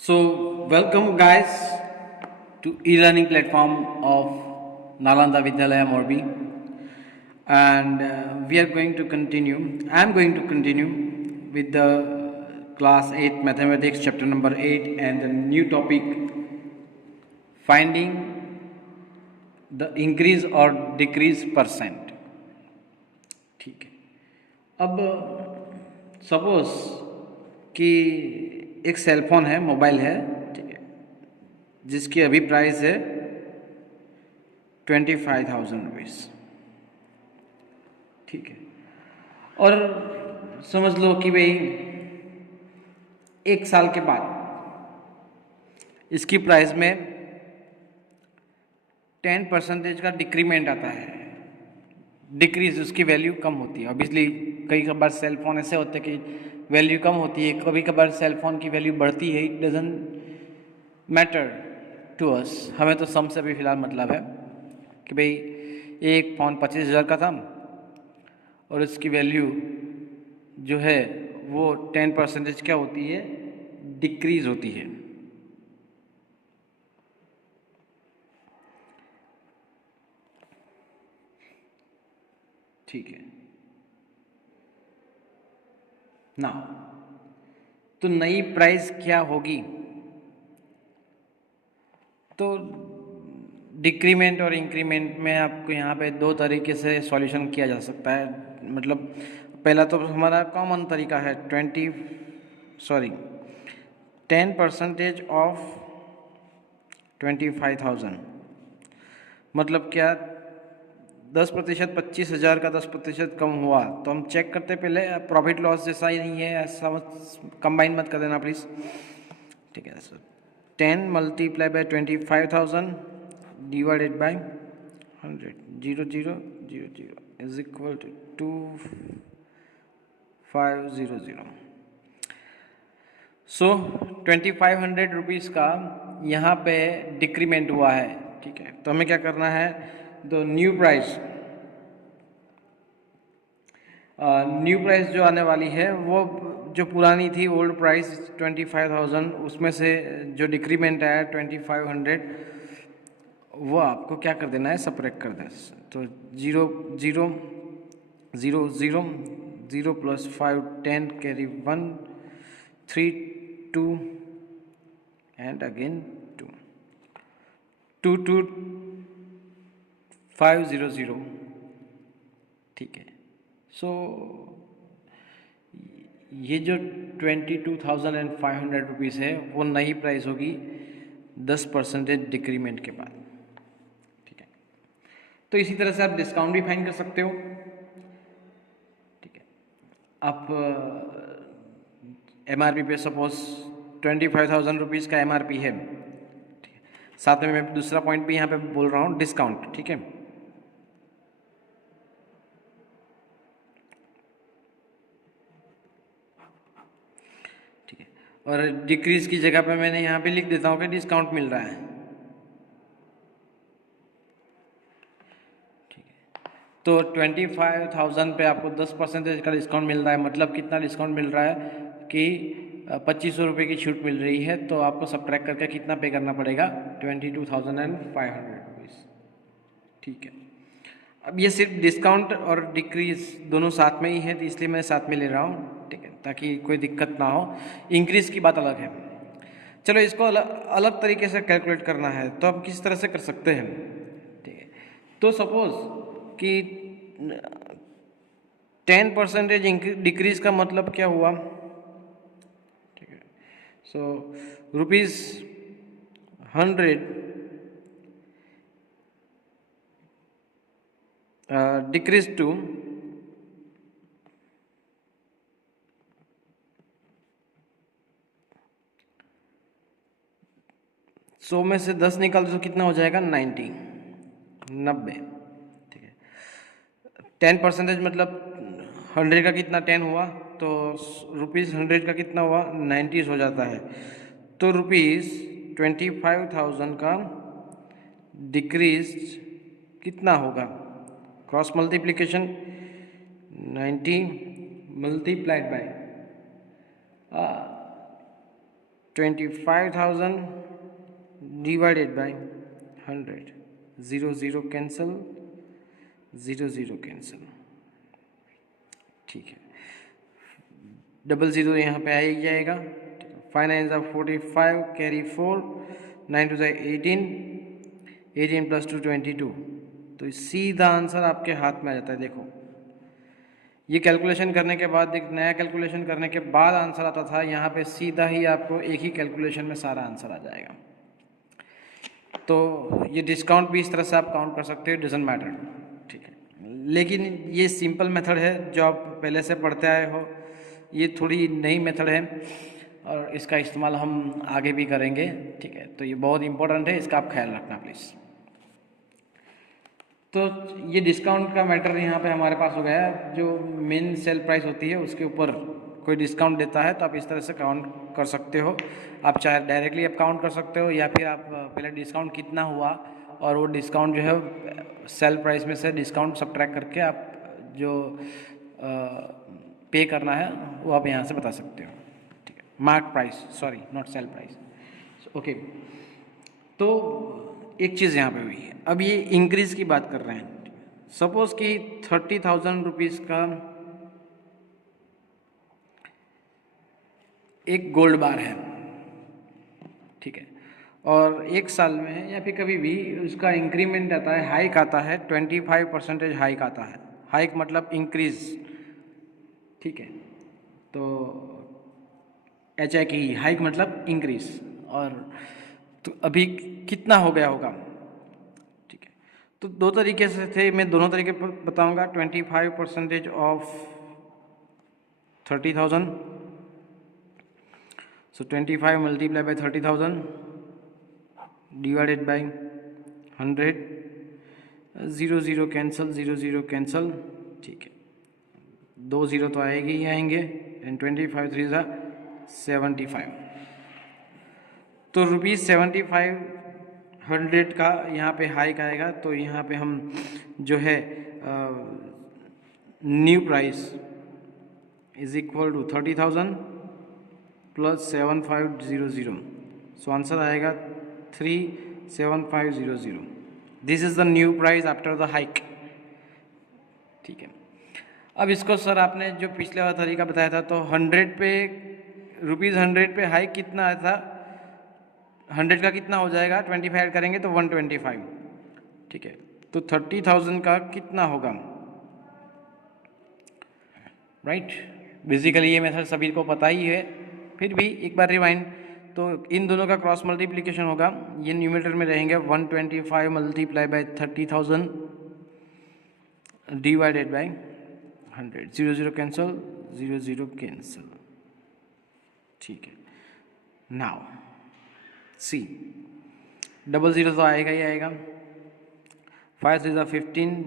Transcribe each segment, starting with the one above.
So, welcome guys to e-learning platform of Nalanda Vidyalaya Morbi, and we are going to continue. I am going to continue with the class 8 mathematics chapter number 8 and the new topic finding the increase or decrease percent. ठीक है। अब suppose कि एक cellphone है, mobile है, ठीक है, जिसकी अभी प्राइस है 25,000 रुपीज़। ठीक है, और समझ लो कि भाई एक साल के बाद इसकी प्राइस में 10% का डिक्रीमेंट आता है, डिक्रीज, उसकी वैल्यू कम होती है। ऑब्वियसली कई कबार सेल फोन ऐसे होते हैं कि वैल्यू कम होती है, कभी कभार सेल फोन की वैल्यू बढ़ती है। It doesn't matter to us, हमें तो सम से भी फ़िलहाल मतलब है कि भाई एक फ़ोन 25,000 का था और इसकी वैल्यू जो है वो 10% क्या होती है, डिक्रीज होती है। ठीक है ना, तो नई प्राइस क्या होगी? तो डिक्रीमेंट और इंक्रीमेंट में आपको यहाँ पे दो तरीके से सॉल्यूशन किया जा सकता है। मतलब पहला तो हमारा कॉमन तरीका है 10% ऑफ 25,000। मतलब क्या, 10%, 25,000 का 10% कम हुआ तो हम चेक करते पहले, प्रॉफिट लॉस जैसा ही नहीं है, ऐसा कंबाइन मत कर देना प्लीज़। ठीक है sir, 10 multiply by 25,000 divided by 100, 0,0,0,0 is equal to 2500। So 2500 rupees का यहाँ पे डिक्रीमेंट हुआ है। ठीक है, तो हमें क्या करना है, द न्यू प्राइस जो आने वाली है वो जो पुरानी थी ओल्ड प्राइस 25,000, उसमें से जो डिक्रीमेंट आया 2500, वो आपको क्या कर देना है, सब्ट्रैक्ट कर देना। तो 0 प्लस 5 10 कैरी 1 3 2 एंड अगेन 2 2 2 500। ठीक है, सो ये जो 22,500 रुपीज़ है वो नई प्राइस होगी 10% डिक्रीमेंट के बाद। ठीक है, तो इसी तरह से आप डिस्काउंट भी फाइंड कर सकते हो। ठीक है, आप MRP पे सपोज 25,000 रुपीज़ का MRP है। ठीक है, साथ में मैं दूसरा पॉइंट भी यहाँ पे बोल रहा हूँ, डिस्काउंट। ठीक है, ठीक है, और डिक्रीज की जगह पे मैंने यहाँ पे लिख देता हूँ कि डिस्काउंट मिल रहा है। ठीक है, तो 25,000 पे आपको 10% का डिस्काउंट मिल रहा है। मतलब कितना डिस्काउंट मिल रहा है कि 2,500 रुपये की छूट मिल रही है। तो आपको सब्ट्रैक्ट करके कितना पे करना पड़ेगा, 22,500 रुपीज़। ठीक है, अब ये सिर्फ डिस्काउंट और डिक्रीज दोनों साथ में ही है, तो इसलिए मैं साथ में ले रहा हूँ। ठीक है, ताकि कोई दिक्कत ना हो। इंक्रीज़ की बात अलग है। चलो, इसको अलग तरीके से कैलकुलेट करना है तो हम किस तरह से कर सकते हैं। ठीक है, तो सपोज कि 10% डिक्रीज का मतलब क्या हुआ। ठीक है, सो ₹100 डिक्रीज टू 100 में से 10 निकाल दो तो कितना हो जाएगा, 90। ठीक है, 10% मतलब 100 का कितना 10 हुआ, तो ₹100 का कितना हुआ, 90 हो जाता है। तो ₹25,000 का डिक्रीज कितना होगा, cross multiplication 90 multiplied by 25,000 divided by 100, 0 0 cancel, 0 0 cancel, ठीक है, डबल ज़ीरो यहाँ पे आ ही जाएगा। 5 9 ज़ा 45, कैरी 4, 9 2 ज़ा 18, 18 प्लस 2 22, तो सीधा आंसर आपके हाथ में आ जाता है। देखो ये कैलकुलेशन करने के बाद, एक नया कैलकुलेशन करने के बाद आंसर आता था, यहाँ पे सीधा ही आपको एक ही कैलकुलेशन में सारा आंसर आ जाएगा। तो ये डिस्काउंट भी इस तरह से आप काउंट कर सकते हो, डजंट मैटर, ठीक है। लेकिन ये सिंपल मेथड है जो आप पहले से पढ़ते आए हो, ये थोड़ी नई मेथड है और इसका इस्तेमाल हम आगे भी करेंगे, ठीक है। तो ये बहुत इंपॉर्टेंट है, इसका आप ख्याल रखना प्लीज़। तो ये डिस्काउंट का मैटर यहाँ पे हमारे पास हो गया। जो मेन सेल प्राइस होती है उसके ऊपर कोई डिस्काउंट देता है तो आप इस तरह से काउंट कर सकते हो। आप चाहे डायरेक्टली आप काउंट कर सकते हो या फिर आप पहले डिस्काउंट कितना हुआ और वो डिस्काउंट जो है सेल प्राइस में से डिस्काउंट सब्ट्रैक्ट करके आप जो पे करना है वो आप यहाँ से बता सकते हो, ठीक है। Mark price, sorry not sale price, okay. तो एक चीज़ यहाँ पे हुई है, अब ये इंक्रीज़ की बात कर रहे हैं। सपोज़ कि 30,000 रुपीज़ का एक गोल्ड बार है, ठीक है, और एक साल में या फिर कभी भी उसका इंक्रीमेंट आता है, हाइक आता है, 25% हाइक आता है। हाइक मतलब इंक्रीज़, ठीक है। तो HIK हाइक मतलब इंक्रीज़, और तो अभी कितना हो गया होगा, ठीक है। तो दो तरीके से थे, मैं दोनों तरीके पर बताऊंगा। 25% of 30,000, so 25 multiply by 30,000 divided by 100, 0 0 cancel, 0 0 cancel, ठीक है, 2 0 तो आएंगे ही आएंगे, एंड 25 3 ज़ा 75, तो ₹75 का यहाँ पे हाइक आएगा। तो यहाँ पे हम जो है new price is equal to 30,000 plus 7500, so answer आएगा 37500। This is the new price after the hike, ठीक है। अब इसको सर आपने जो पिछले वाला तरीका बताया था, तो 100 पे ₹100 पे हाइक कितना आया था, 100 का कितना हो जाएगा, 25 ऐड करेंगे तो 125, ठीक है। तो 30,000 का कितना होगा, राइट। बेसिकली ये मेथड सभी को पता ही है, फिर भी एक बार रिवाइंड। तो इन दोनों का क्रॉस मल्टीप्लिकेशन होगा, ये न्यूमरेटर में रहेंगे 125 multiply by 30,000 divided by 100, 0 0 cancel, 0 0 cancel, ठीक है। नाउ सी, डबल ज़ीरो तो आएगा ही आएगा। 5 3 ज़ा 15,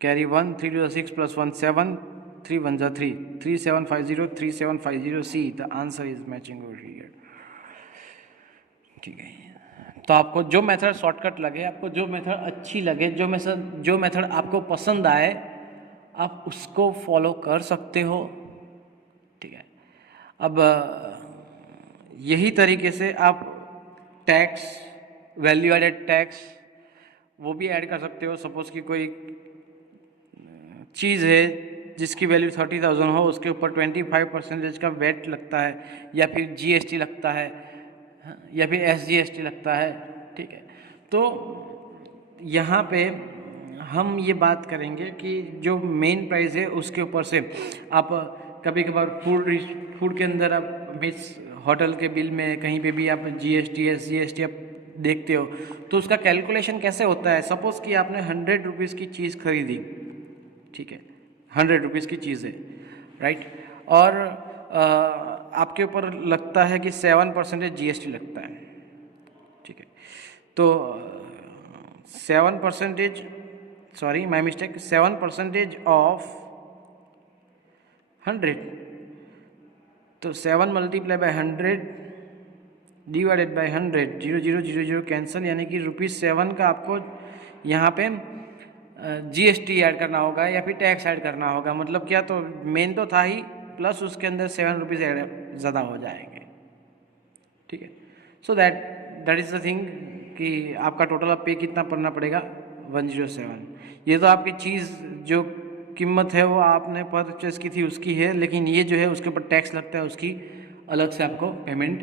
कैरी 1, 3 2 ज़ा 6 प्लस 1 7, 3 1 ज़ा 3, 3750, 3750, see the answer is matching over here, ठीक है। तो आपको जो मेथड शॉर्टकट लगे, आपको जो मेथड अच्छी लगे, जो मेथड आपको पसंद आए, आप उसको फॉलो कर सकते हो, ठीक है। अब यही तरीके से आप टैक्स, वैल्यू एडेड टैक्स वो भी ऐड कर सकते हो। सपोज़ कि कोई चीज़ है जिसकी वैल्यू 30,000 हो, उसके ऊपर 25% का वेट लगता है या फिर GST लगता है या फिर SGST लगता है, ठीक है। तो यहाँ पे हम ये बात करेंगे कि जो मेन प्राइस है उसके ऊपर से आप कभी कभार फूड के अंदर आप मिस होटल के बिल में कहीं पे भी आप GST SGST आप देखते हो, तो उसका कैलकुलेशन कैसे होता है। सपोज़ कि आपने 100 रुपीज़ की चीज़ खरीदी, ठीक है, 100 रुपीज़ की चीज़ है, राइट, और आपके ऊपर लगता है कि 7% GST लगता है, ठीक है। तो 7%, सॉरी माय मिस्टेक, 7% ऑफ 100, तो 7 multiply by 100 divided by 100, 0 0 0 0 cancel, यानी कि ₹7 का आपको यहाँ पे GST ऐड करना होगा या फिर टैक्स ऐड करना होगा। मतलब क्या, तो मेन तो था ही, प्लस उसके अंदर ₹7 ऐड ज़्यादा हो जाएंगे, ठीक है। So that is the thing कि आपका टोटल अब पे कितना पड़ना पड़ेगा 107। ये तो आपकी चीज़ जो कीमत है वो आपने परचेस की थी उसकी है, लेकिन ये जो है उसके ऊपर टैक्स लगता है, उसकी अलग से आपको पेमेंट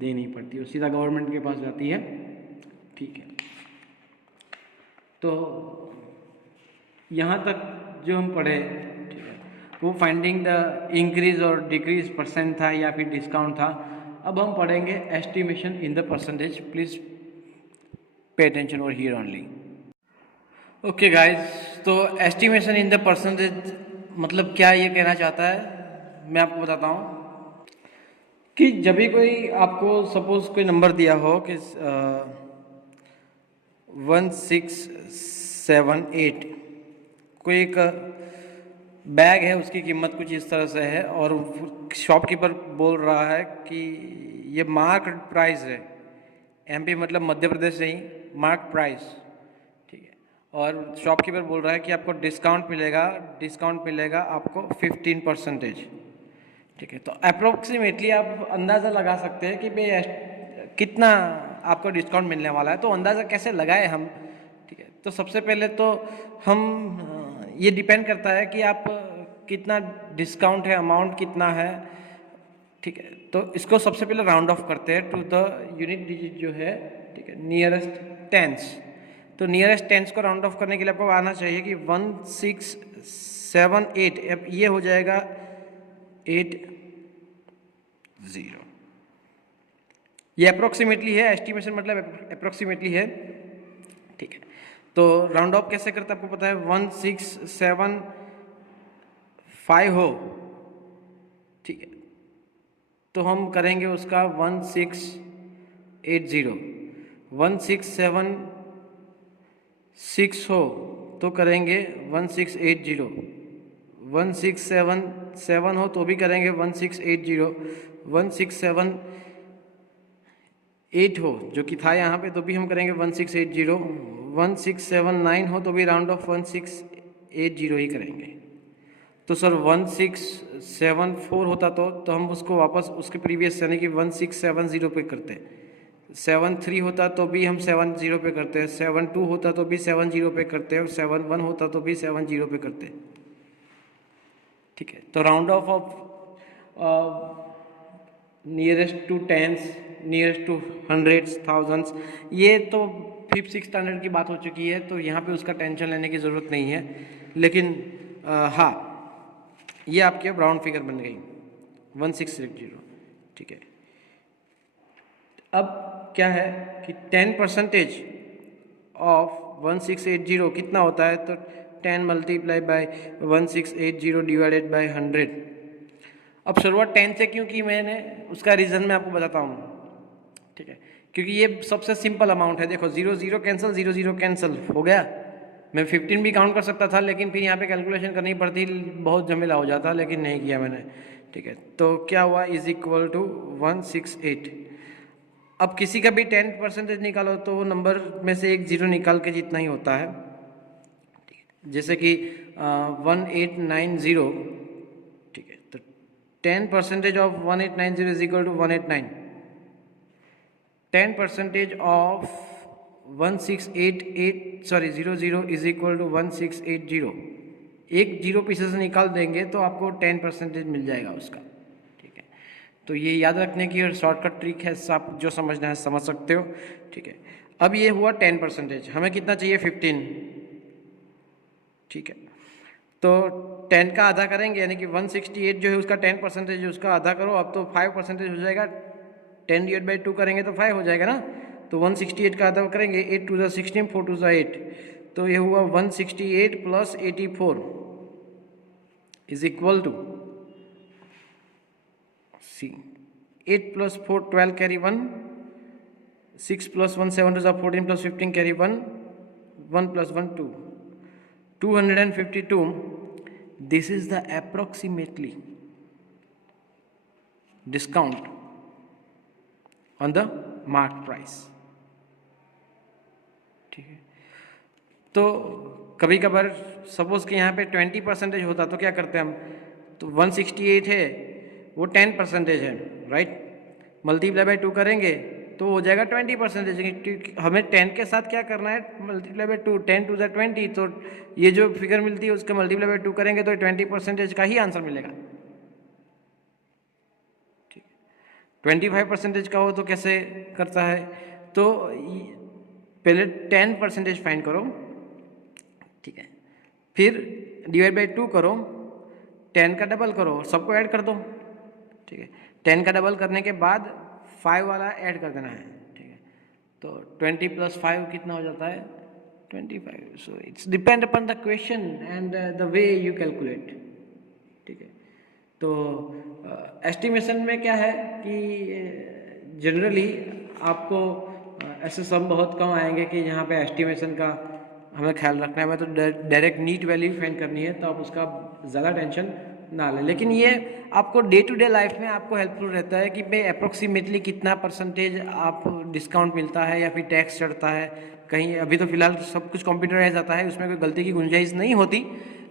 देनी पड़ती है, सीधा गवर्नमेंट के पास जाती है। ठीक है, तो यहाँ तक जो हम पढ़े, ठीक है, वो फाइंडिंग द इंक्रीज और डिक्रीज परसेंट था या फिर डिस्काउंट था। अब हम पढ़ेंगे estimation in the percentage. Please pay attention over here only. Okay guys, तो एस्टिमेशन इन द परसेंटेज मतलब क्या ये कहना चाहता है, मैं आपको बताता हूँ कि जब भी कोई आपको सपोज कोई नंबर दिया हो कि 1678, कोई एक बैग है, उसकी कीमत कुछ इस तरह से है और शॉपकीपर बोल रहा है कि ये मार्क प्राइस है, एमपी मतलब मध्य प्रदेश नहीं, मार्क प्राइस, ठीक है, और शॉपकीपर बोल रहा है कि आपको डिस्काउंट मिलेगा आपको 15%। ठीक है, तो अप्रोक्सीमेटली आप अंदाज़ा लगा सकते हैं कि भाई कितना आपको डिस्काउंट मिलने वाला है। तो अंदाज़ा कैसे लगाए हम, ठीक है, तो सबसे पहले तो हम ये डिपेंड करता है कि आप कितना डिस्काउंट है, अमाउंट कितना है, ठीक है, तो इसको सबसे पहले राउंड ऑफ करते हैं टू द यूनिट डिजिट जो है, ठीक है, नियरेस्ट टेंस। तो नियरेस्ट टेंस को राउंड ऑफ करने के लिए आपको आना चाहिए कि 1678, अब ये हो जाएगा 80। ये अप्रोक्सीमेटली है, एस्टिमेशन मतलब अप्रोक्सीमेटली है, ठीक है। तो राउंड ऑफ कैसे करते हैं आपको पता है, 1675 हो, ठीक है, तो हम करेंगे उसका 1680। 1676 हो तो करेंगे 1680। 1677 हो तो भी करेंगे 1680। 1678 हो जो कि था यहाँ पे तो भी हम करेंगे 1680। 1679 हो तो भी राउंड ऑफ 1680 ही करेंगे। तो सर 1674 होता तो हम उसको वापस उसके प्रीवियस यानी कि 1670 पे करते। 73 होता तो भी हम 70 पे करते, 72 होता तो भी 70 पे करते, और 71 होता तो भी 70 पे करते, ठीक है। तो round off nearest to tens, nearest to hundreds, thousands, ये तो 5th-6th स्टैंडर्ड की बात हो चुकी है, तो यहाँ पे उसका टेंशन लेने की ज़रूरत नहीं है। लेकिन हाँ, ये आपकी अब राउंड फिगर बन गई 1680, ठीक है। अब क्या है कि 10% ऑफ 1680 कितना होता है, तो 10 मल्टीप्लाई बाय 1680 डिवाइडेड बाय 100। अब शुरुआत 10 से क्यों की मैंने, उसका रीज़न मैं आपको बताता हूँ, ठीक है, क्योंकि ये सबसे सिंपल अमाउंट है। देखो 0 0 कैंसिल, 0 0 कैंसिल हो गया। मैं 15 भी काउंट कर सकता था, लेकिन फिर यहाँ पे कैलकुलेशन करनी पड़ती, बहुत झमेला हो जाता, लेकिन नहीं किया मैंने, ठीक है। तो क्या हुआ, इज इक्वल टू 168। अब किसी का भी 10% निकालो तो वो नंबर में से एक जीरो निकाल के जितना ही होता है, जैसे कि 1890, ठीक है। तो 10% of 1890 is equal to 189। 10% of 1688 sorry 00 is equal to 1680। एक जीरो पीछे से निकाल देंगे तो आपको 10% मिल जाएगा उसका, ठीक है। तो ये याद रखने की शॉर्टकट ट्रिक है, आप जो समझना है समझ सकते हो, ठीक है। अब ये हुआ 10%, हमें कितना चाहिए 15, ठीक है। तो 10 का आधा करेंगे यानी कि 168 जो है उसका 10% उसका आधा करो, अब तो 5% हो जाएगा। 10 डिवाइड बाई 2 करेंगे तो 5 हो जाएगा ना, तो 168 का आधा करेंगे, 8 2 16, 4 2 8, तो ये हुआ 168 plus 84 is equal to see 8 plus 4 12 carry 1, 6 plus 1 7 2 14 plus 15 carry 1, 1 plus 1 2, 252. This is the approximately discount on the mark price, ठीक है। तो कभी कभार सपोज कि यहाँ पे 20% होता तो क्या करते हम, तो 168 है वो 10% है, राइट। मल्टीप्लाई बाई 2 करेंगे तो हो जाएगा 20%। हमें 10 के साथ क्या करना है, मल्टीप्लाई बाई 2, 10 टू द 20, तो ये जो फिगर मिलती है उसका मल्टीप्लाई बाई 2 करेंगे तो 20% का ही आंसर मिलेगा। ठीक है, 25% का हो तो कैसे करता है, तो पहले 10% फाइंड करो, ठीक है, फिर डिवाइड बाई 2 करो, 10 का डबल करो, सबको ऐड कर दो, ठीक है, 10 का डबल करने के बाद 5 वाला ऐड कर देना है, ठीक है, तो 20 प्लस 5 कितना हो जाता है 25। So it's depend upon the question and the way you calculate, ठीक है। तो एस्टिमेशन में क्या है कि जनरली आपको ऐसे सम बहुत कम आएंगे कि यहाँ पे एस्टिमेशन का हमें ख्याल रखना है, हमें तो डायरेक्ट नीट वैल्यू फाइंड करनी है, तो आप उसका ज़्यादा टेंशन ना लें। लेकिन ये आपको डे टू डे लाइफ में आपको हेल्पफुल रहता है कि भाई अप्रोक्सीमेटली कितना परसेंटेज आप डिस्काउंट मिलता है या फिर टैक्स चढ़ता है कहीं। अभी तो फिलहाल सब कुछ कंप्यूटराइज आता है, उसमें कोई गलती की गुंजाइश नहीं होती,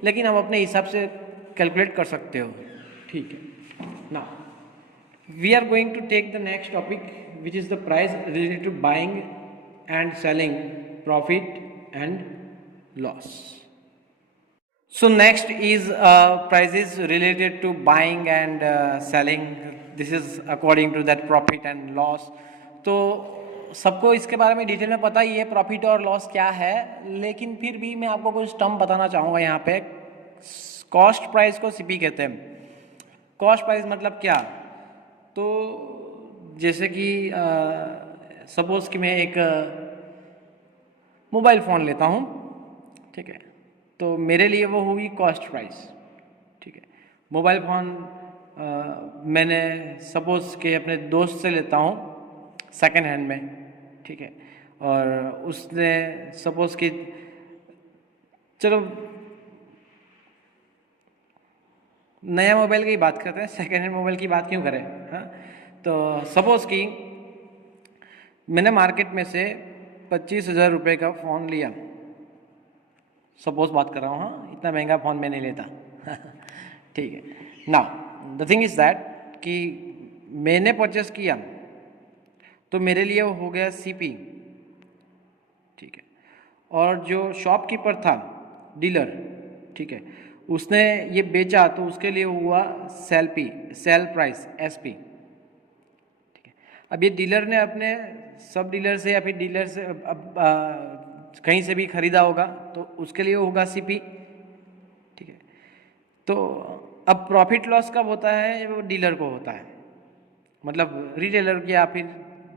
लेकिन आप अपने हिसाब से कैलकुलेट कर सकते हो, ठीक है ना। We are going to take the next topic which is the price related to buying and selling, profit and loss. So next is prices related to buying and selling. This is according to that profit and loss. तो सबको इसके बारे में detail में पता ही है profit और loss क्या है, लेकिन फिर भी मैं आपको कुछ टर्म बताना चाहूँगा यहाँ पे। कॉस्ट प्राइस को सीपी कहते हैं। कॉस्ट प्राइस मतलब क्या, तो जैसे कि सपोज कि मैं एक मोबाइल फ़ोन लेता हूँ, ठीक है, तो मेरे लिए वो हुई कॉस्ट प्राइस, ठीक है। मोबाइल फ़ोन मैंने सपोज़ कि अपने दोस्त से लेता हूँ सेकंड हैंड में, ठीक है, और उसने सपोज़ कि चलो नया मोबाइल की बात करते हैं, सेकंड हैंड मोबाइल की बात क्यों करें, हाँ। तो सपोज़ कि मैंने मार्केट में से 25,000 रुपये का फ़ोन लिया, सपोज बात कर रहा हूँ, हाँ, इतना महंगा फ़ोन मैं नहीं लेता ठीक है। Now the thing is that कि मैंने परचेस किया तो मेरे लिए वो हो गया सीपी, ठीक है, और जो शॉपकीपर था डीलर, ठीक है, उसने ये बेचा तो उसके लिए हुआ सेल प्राइस एसपी। अब ये डीलर ने अपने सब डीलर से या फिर डीलर से कहीं से भी खरीदा होगा तो उसके लिए होगा सीपी, ठीक है। तो अब प्रॉफिट लॉस कब होता है, वो डीलर को होता है, मतलब रिटेलर या फिर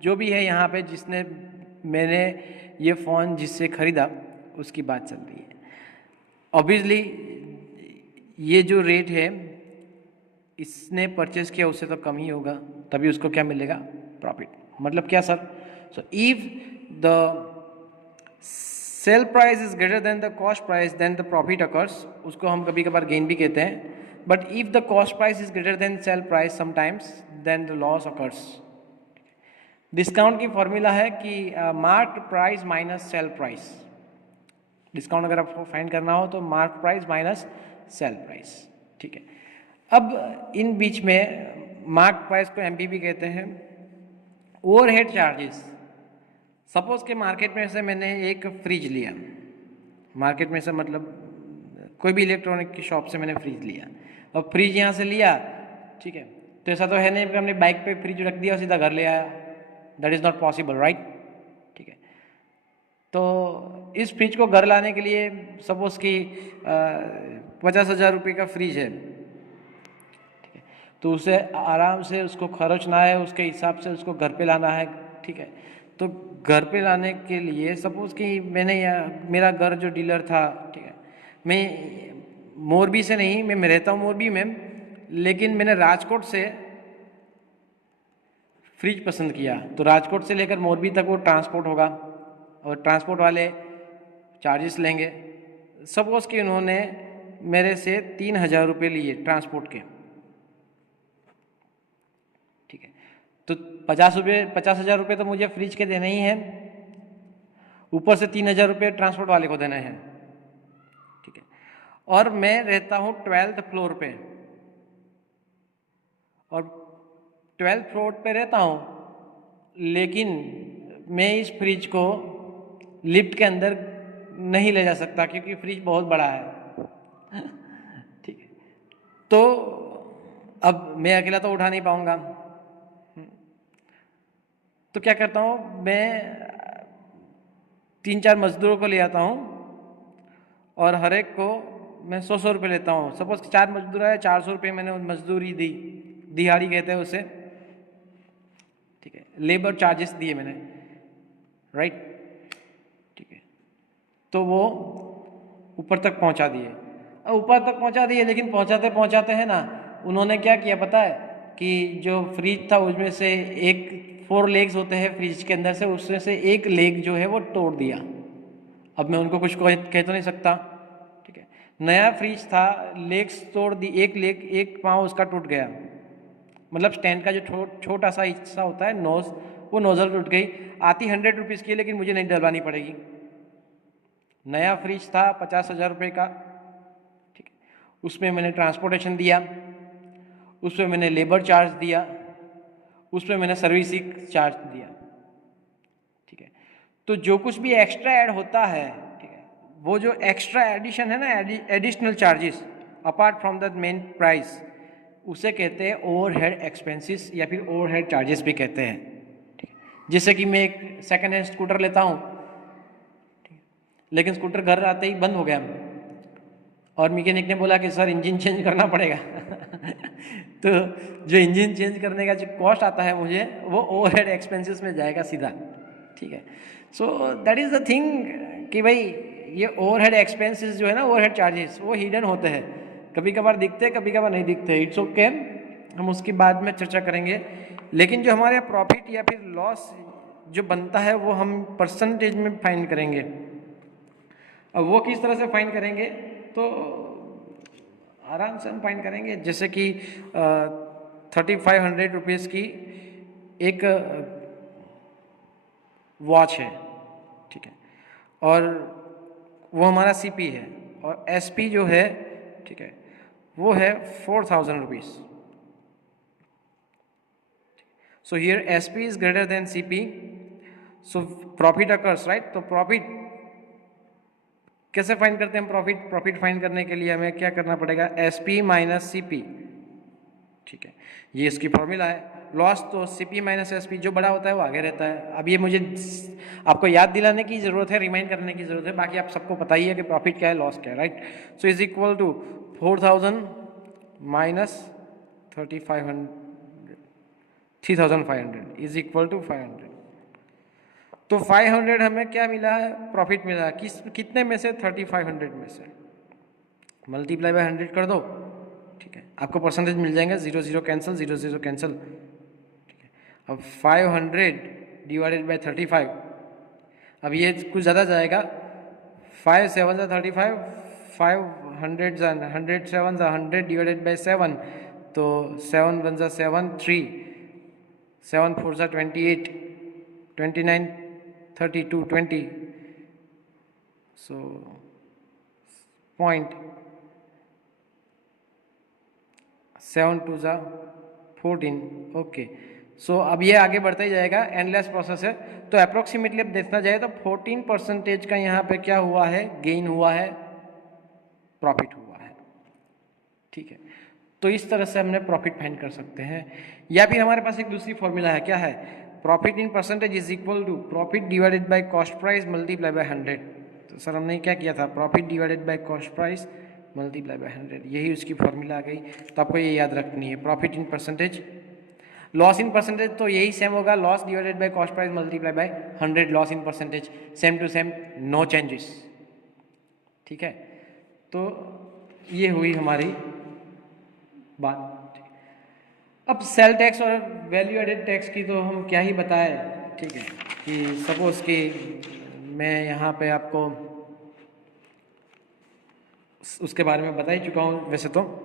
जो भी है यहाँ पे जिसने मैंने ये फ़ोन जिससे ख़रीदा उसकी बात चल रही है। ऑब्वियसली ये जो रेट है इसने परचेस किया उससे तो कम ही होगा, तभी उसको क्या मिलेगा प्रॉफिट। मतलब क्या sir, so if the sell price is greater than the cost price then the profit occurs, उसको हम कभी कभार गेन भी कहते हैं। But if the cost price is greater than sell price sometimes then the loss occurs. Discount की formula है कि mark price minus sell price. Discount अगर आपको फाइंड करना हो तो mark price minus sell price, ठीक है। अब इन बीच में मार्क प्राइस को एमपीवी कहते हैं। ओवरहेड चार्जेस, सपोज के मार्केट में से मैंने एक फ्रिज लिया, मार्केट में से मतलब कोई भी इलेक्ट्रॉनिक की शॉप से मैंने फ्रिज लिया, और फ्रिज यहाँ से लिया, ठीक है, तो ऐसा तो है नहीं कि हमने बाइक पे फ्रिज रख दिया और सीधा घर ले आया, that is not possible, right, ठीक है। तो इस फ्रिज को घर लाने के लिए सपोज कि 50,000 रुपये का फ्रिज है, ठीक है, तो उसे आराम से उसको खर्चना है, उसके हिसाब से उसको घर पे लाना है, ठीक है। तो घर पे लाने के लिए सपोज कि मैंने मेरा घर जो डीलर था, ठीक है, मैं मोरबी से नहीं, मैं रहता हूँ मोरबी में, लेकिन मैंने राजकोट से फ्रिज पसंद किया, तो राजकोट से लेकर मोरबी तक वो ट्रांसपोर्ट होगा और ट्रांसपोर्ट वाले चार्जेस लेंगे। सपोज कि उन्होंने मेरे से 3,000 रुपये लिए ट्रांसपोर्ट के, ठीक है, तो 50,000 रुपये तो मुझे फ्रिज के देने ही हैं, ऊपर से 3,000 रुपये ट्रांसपोर्ट वाले को देने हैं, ठीक है। और मैं रहता हूँ 12th फ्लोर पे, और 12th फ्लोर पे रहता हूँ, लेकिन मैं इस फ्रिज को लिफ्ट के अंदर नहीं ले जा सकता क्योंकि फ्रिज बहुत बड़ा है। ठीक है, तो अब मैं अकेला तो उठा नहीं पाऊंगा। तो क्या करता हूँ, मैं 3-4 मजदूरों को ले आता हूँ और हर एक को मैं 100-100 रुपये लेता हूँ। सपोज 4 मजदूर आए, 400 रुपये मैंने मजदूरी दी, दिहाड़ी कहते हैं उसे, ठीक है, लेबर चार्जेस दिए मैंने, राइट, ठीक है। तो वो ऊपर तक पहुंचा दिए। अब ऊपर तक पहुंचा दिए, लेकिन पहुंचाते पहुंचाते है ना, उन्होंने क्या किया पता है, कि जो फ्रिज था उसमें से एक 4 लेग्स होते हैं फ्रिज के अंदर से, उसमें से एक लेग जो है वो तोड़ दिया। अब मैं उनको कुछ कह तो नहीं सकता, ठीक है। नया फ्रिज था, लेग्स तोड़ दी, एक लेग, एक पाँव उसका टूट गया, मतलब स्टैंड का जो छोटा सा हिस्सा होता है, नोज, वो नोजल टूट गई। आती 100 रुपीज़ की है, लेकिन मुझे नहीं डलवानी पड़ेगी। नया फ्रिज था 50,000 रुपये का, ठीक है। उसमें मैंने ट्रांसपोर्टेशन दिया, उसमें मैंने लेबर चार्ज दिया, उसमें मैंने सर्विसिंग चार्ज दिया, ठीक है। तो जो कुछ भी एक्स्ट्रा ऐड होता है, ठीक है, वो जो एक्स्ट्रा एडिशन है ना, additional charges apart from the main price, उसे कहते हैं ओवरहेड एक्सपेंसेस या फिर ओवरहेड चार्जेस भी कहते हैं, ठीक है। जैसे कि मैं एक सेकेंड हैंड स्कूटर लेता हूँ, लेकिन स्कूटर घर आते ही बंद हो गया, और मैकेनिक ने बोला कि सर इंजन चेंज करना पड़ेगा। तो जो इंजन चेंज करने का जो कॉस्ट आता है मुझे, वो ओवरहेड एक्सपेंसेस में जाएगा सीधा, ठीक है। So that is the thing कि भाई ये ओवरहेड एक्सपेंसेस जो है ना, ओवरहेड चार्जेस, वो हिडन होते हैं, कभी कभार दिखते हैं, कभी कभार नहीं दिखते। इट्स ओके, हम उसकी बाद में चर्चा करेंगे। लेकिन जो हमारे प्रॉफिट या फिर लॉस जो बनता है, वो हम परसेंटेज में फाइंड करेंगे। अब वो किस तरह से फाइंड करेंगे, तो आराम से हम फाइंड करेंगे। जैसे कि 3500 रुपीज़ की एक वॉच है, ठीक है, और वो हमारा सीपी है, और एसपी जो है, ठीक है, वो है 4000 rupees. So here SP is greater then CP, so profit occurs, right. तो प्रॉफिट कैसे फाइंड करते हैं प्रॉफिट? प्रॉफिट फाइंड करने के लिए हमें क्या करना पड़ेगा, S P minus C P, ठीक है, ये इसकी फॉर्मूला है। लॉस तो C P minus S P, जो बड़ा होता है वो आगे रहता है। अब ये मुझे आपको याद दिलाने की ज़रूरत है, रिमाइंड करने की ज़रूरत है, बाकी आप सबको पता ही है कि प्रॉफिट क्या है, लॉस क्या है, right. So is equal to 4000 minus 3500 is equal to 500। तो 500 हमें क्या मिला है, प्रॉफिट मिला है, कितने में से, 3500 में से। मल्टीप्लाई बाय 100 कर दो, ठीक है, आपको परसेंटेज मिल जाएंगे, 0 0 कैंसिल, 0 0 कैंसिल, ठीक है। अब 500 डिवाइडेड बाय 35, अब ये कुछ ज़्यादा जाएगा, 5 7 35, 500 100 7 100 डिवाइडेड बाय 7, तो 7 1 7 3, 7 4 28, 29 32 20, so point 7 2 14, ओके। सो अब ये आगे बढ़ता ही जाएगा, एंडलेस प्रोसेस है। तो अप्रोक्सीमेटली अब देखना जाए तो 14% का यहाँ पे क्या हुआ है, गेन हुआ है, प्रॉफिट हुआ है, ठीक है। तो इस तरह से हमने प्रॉफिट फाइंड कर सकते हैं। या फिर हमारे पास एक दूसरी फॉर्मूला है, क्या है, profit in percentage is equal to profit divided by cost price multiply by 100। तो सर हमने क्या किया था, profit divided by cost price multiply by 100, यही उसकी फॉर्मूला आ गई। तो आपको ये याद रखनी है, profit in percentage, loss in percentage तो यही सेम होगा, loss divided by cost price multiply by 100, loss in percentage, same to same, no changes, ठीक है। तो ये हुई हमारी बात। अब सेल टैक्स और वैल्यू एडेड टैक्स की तो हम क्या ही बताएं, ठीक है, कि सपोज कि मैं यहाँ पे आपको उसके बारे में बता ही चुका हूँ वैसे तो।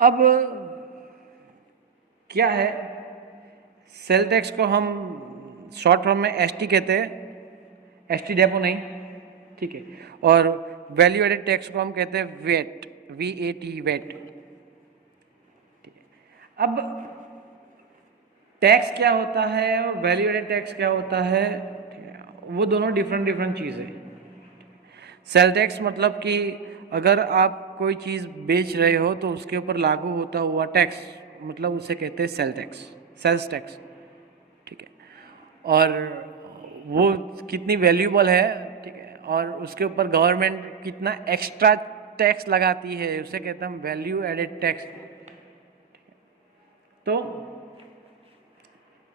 अब क्या है, सेल टैक्स को हम शॉर्ट फॉर्म में एसटी कहते हैं, एसटी डेपो नहीं, ठीक है। और वैल्यू एडेड टैक्स को हम कहते हैं वेट, VAT, वेट, ठीक है। अब टैक्स क्या होता है और वैल्यू एडेड टैक्स क्या होता है, ठीक है, वो दोनों डिफरेंट चीज़ है। सेल टैक्स मतलब कि अगर आप कोई चीज़ बेच रहे हो तो उसके ऊपर लागू होता हुआ टैक्स, मतलब उसे कहते हैं सेल टैक्स, सेल्स टैक्स, ठीक है। और वो कितनी वैल्यूबल है, ठीक है, और उसके ऊपर गवर्नमेंट कितना एक्स्ट्रा टैक्स लगाती है, उसे कहते हैं हम वैल्यू एडेड टैक्स। तो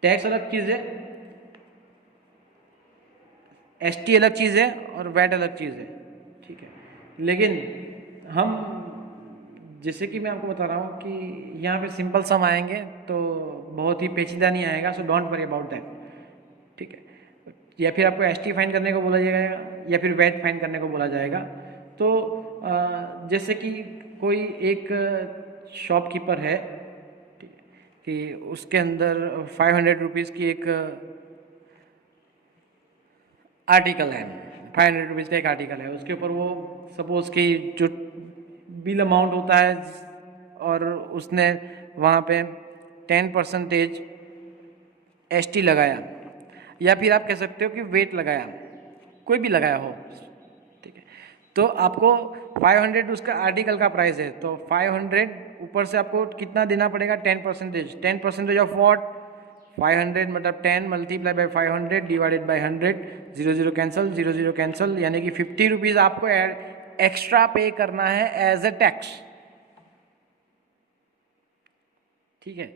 टैक्स अलग चीज़ है, एसटी अलग चीज़ है और वैट अलग चीज़ है, ठीक है। लेकिन हम, जैसे कि मैं आपको बता रहा हूँ कि यहाँ पे सिंपल सम आएंगे तो बहुत ही पेचीदा नहीं आएगा, so don't worry about that, ठीक है। या फिर आपको एसटी फाइन करने को बोला जाएगा या फिर वैट फाइन करने को बोला जाएगा। तो जैसे कि कोई एक शॉपकीपर है, ठीक है, कि उसके अंदर 500 रुपीज़ की एक आर्टिकल है, 500 रुपीज़ का एक आर्टिकल है, उसके ऊपर वो सपोज़ कि जो बिल अमाउंट होता है और उसने वहाँ पे 10% एसटी लगाया, या फिर आप कह सकते हो कि वेट लगाया, कोई भी लगाया हो, ठीक है। तो आपको 500 उसका आर्टिकल का प्राइस है, तो 500 ऊपर से आपको कितना देना पड़ेगा, 10% ऑफ वॉट, 500 मतलब 10 multiply by 500 divided by 100, 0 cancel, 0 cancel, यानी कि 50 रुपीज़ आपको एक्स्ट्रा पे करना है एज ए टैक्स, ठीक है।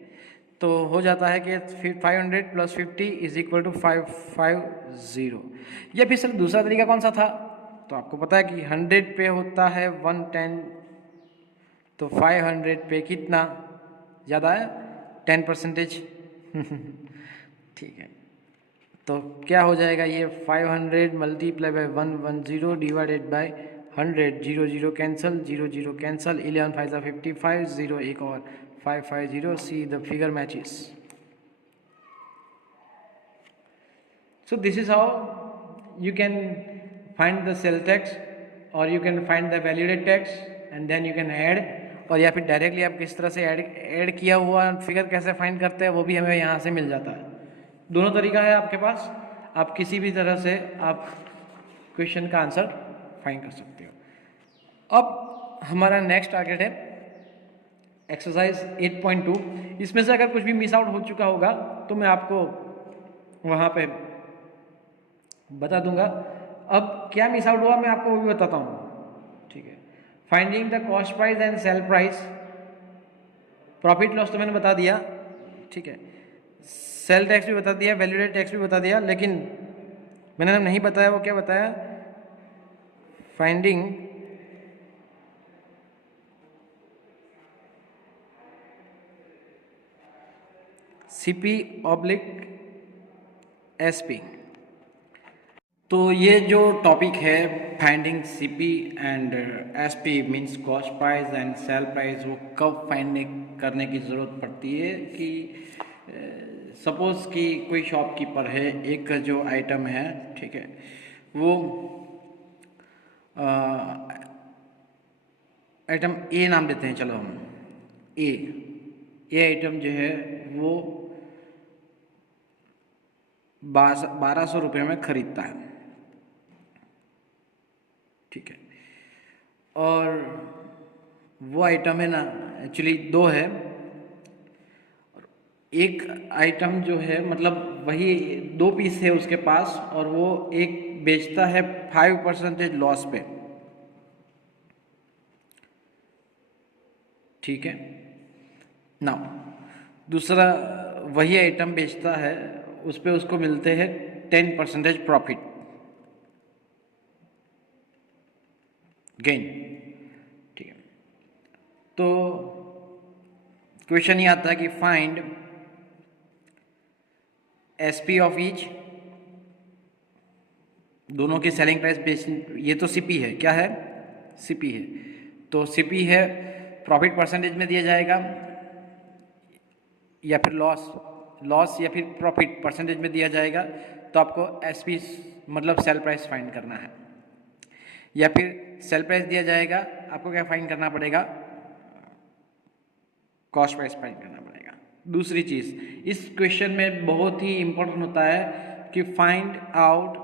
तो हो जाता है कि 500 प्लस 50 इज इक्वल टू 550। या फिर सर दूसरा तरीका कौन सा था, तो आपको पता है कि 100 पे होता है 110, तो 500 पे कितना ज़्यादा है, 10%, ठीक है। तो क्या हो जाएगा ये, 500 multiply by 110 divided by 100, 0 cancel, 0 cancel, 11 5 55, 0 एक और 550, see the figure matches. So this is how you can find the sales tax or you can find the value-added tax and then you can add, और या फिर directly आप किस तरह से add किया हुआ फिगर कैसे फाइंड करते हैं वो भी हमें यहाँ से मिल जाता है। दोनों तरीका है आपके पास, आप किसी भी तरह से आप क्वेश्चन का आंसर फाइंड कर सकते हो। अब हमारा नेक्स्ट टारगेट है एक्सरसाइज 8.2। इसमें से अगर कुछ भी मिस आउट हो चुका होगा तो मैं आपको वहाँ पे बता दूंगा। अब क्या मिस आउट हुआ मैं आपको वो भी बताता हूँ, ठीक है। Finding the cost price and sale price, profit loss तो मैंने बता दिया, ठीक है। सेल टैक्स भी बता दिया, वैल्यू एडेड टैक्स भी बता दिया, लेकिन मैंने नहीं बताया वो क्या बताया, फाइंडिंग CP ऑब्लिक SP। तो ये जो टॉपिक है finding CP and SP means cost price and sale price, वो कब फाइंड करने की ज़रूरत पड़ती है कि सपोज़ कि कोई शॉपकीपर है, एक जो आइटम है, ठीक है, वो आइटम A नाम देते हैं, चलो हम ए आइटम जो है वो 1200 रुपये में ख़रीदता है, ठीक है। और वो आइटम है ना, एक्चुअली दो है, एक आइटम जो है मतलब वही 2 पीस है उसके पास और वो एक बेचता है 5% लॉस पे, ठीक है ना। दूसरा वही आइटम बेचता है, उस पे उसको मिलते हैं 10% प्रॉफिट गेन, ठीक है। तो क्वेश्चन ये आता है कि फाइंड SP ऑफ ईच, दोनों की सेलिंग प्राइस बेच, ये तो CP है, क्या है, CP है। तो CP है प्रॉफिट परसेंटेज में दिया जाएगा या फिर लॉस या फिर प्रॉफिट परसेंटेज में दिया जाएगा, तो आपको एसपी मतलब सेल प्राइस फाइंड करना है। या फिर सेल प्राइस दिया जाएगा, आपको क्या फाइंड करना पड़ेगा, कॉस्ट प्राइस फाइंड करना पड़ेगा। दूसरी चीज़ इस क्वेश्चन में बहुत ही इंपॉर्टेंट होता है कि find out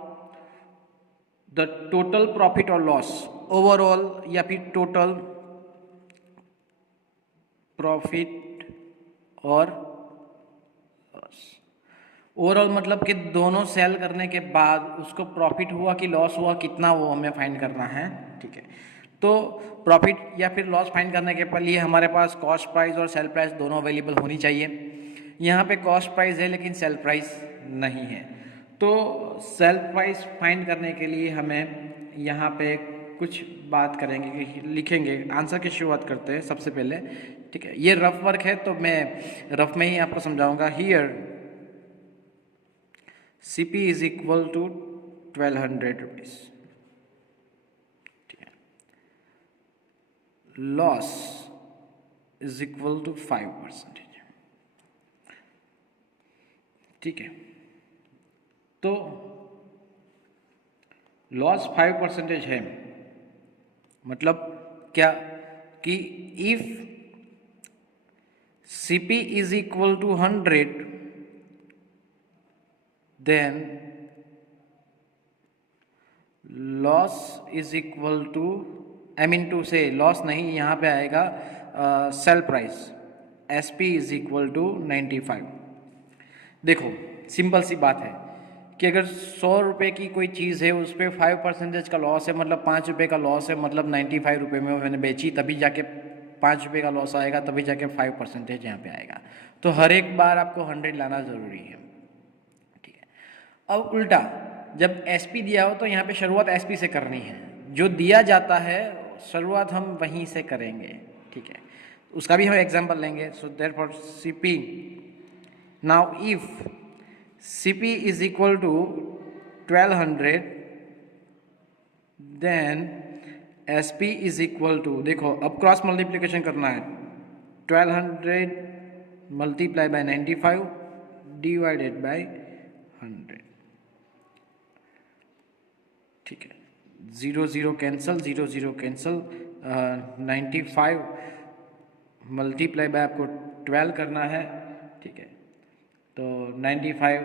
the total profit और लॉस ओवरऑल, या फिर टोटल प्रॉफिट और लॉस। ओवरऑल मतलब कि दोनों सेल करने के बाद उसको प्रॉफिट हुआ कि लॉस हुआ, कितना, वो हमें फाइंड करना है। ठीक है, तो प्रॉफिट या फिर लॉस फाइंड करने के लिए हमारे पास कॉस्ट प्राइस और सेल प्राइस दोनों अवेलेबल होनी चाहिए। यहाँ पे कॉस्ट प्राइस है लेकिन सेल प्राइस नहीं है, तो सेल प्राइस फाइंड करने के लिए हमें यहाँ पे कुछ बात करेंगे कि लिखेंगे। आंसर की शुरुआत करते हैं सबसे पहले। ठीक है, ये रफ वर्क है तो मैं रफ में ही आपको समझाऊंगा। Here CP is equal to 1200 rupees. ठीक है, लॉस इज इक्वल टू 5%। ठीक है, तो लॉस 5% है, मतलब क्या कि if CP is equal to 100 then loss is equal to, I mean to say loss नहीं, यहाँ पे आएगा sell price SP is equal to 95। देखो सिंपल सी बात है कि अगर 100 रुपये की कोई चीज़ है उस पर 5% का लॉस है, मतलब 5 रुपये का लॉस है, मतलब 95 रुपये में मैंने बेची, तभी जाके 5 रुपये का लॉस आएगा, तभी जाके 5% यहाँ पे आएगा। तो हर एक बार आपको 100 लाना ज़रूरी है। ठीक है, अब उल्टा जब SP दिया हो तो यहाँ पे शुरुआत SP से करनी है। जो दिया जाता है शुरुआत हम वहीं से करेंगे। ठीक है, उसका भी हम एग्जाम्पल लेंगे। So therefore CP, now if CP is equal to 1200 then SP is equal to, देखो अब क्रॉस मल्टीप्लिकेशन करना है, 1200 मल्टीप्लाई बाय 95 डिवाइडेड बाय 100। ठीक है, 0 0 कैंसल, 0 0 कैंसल, 95 मल्टीप्लाई बाय आपको 12 करना है। ठीक है, तो 95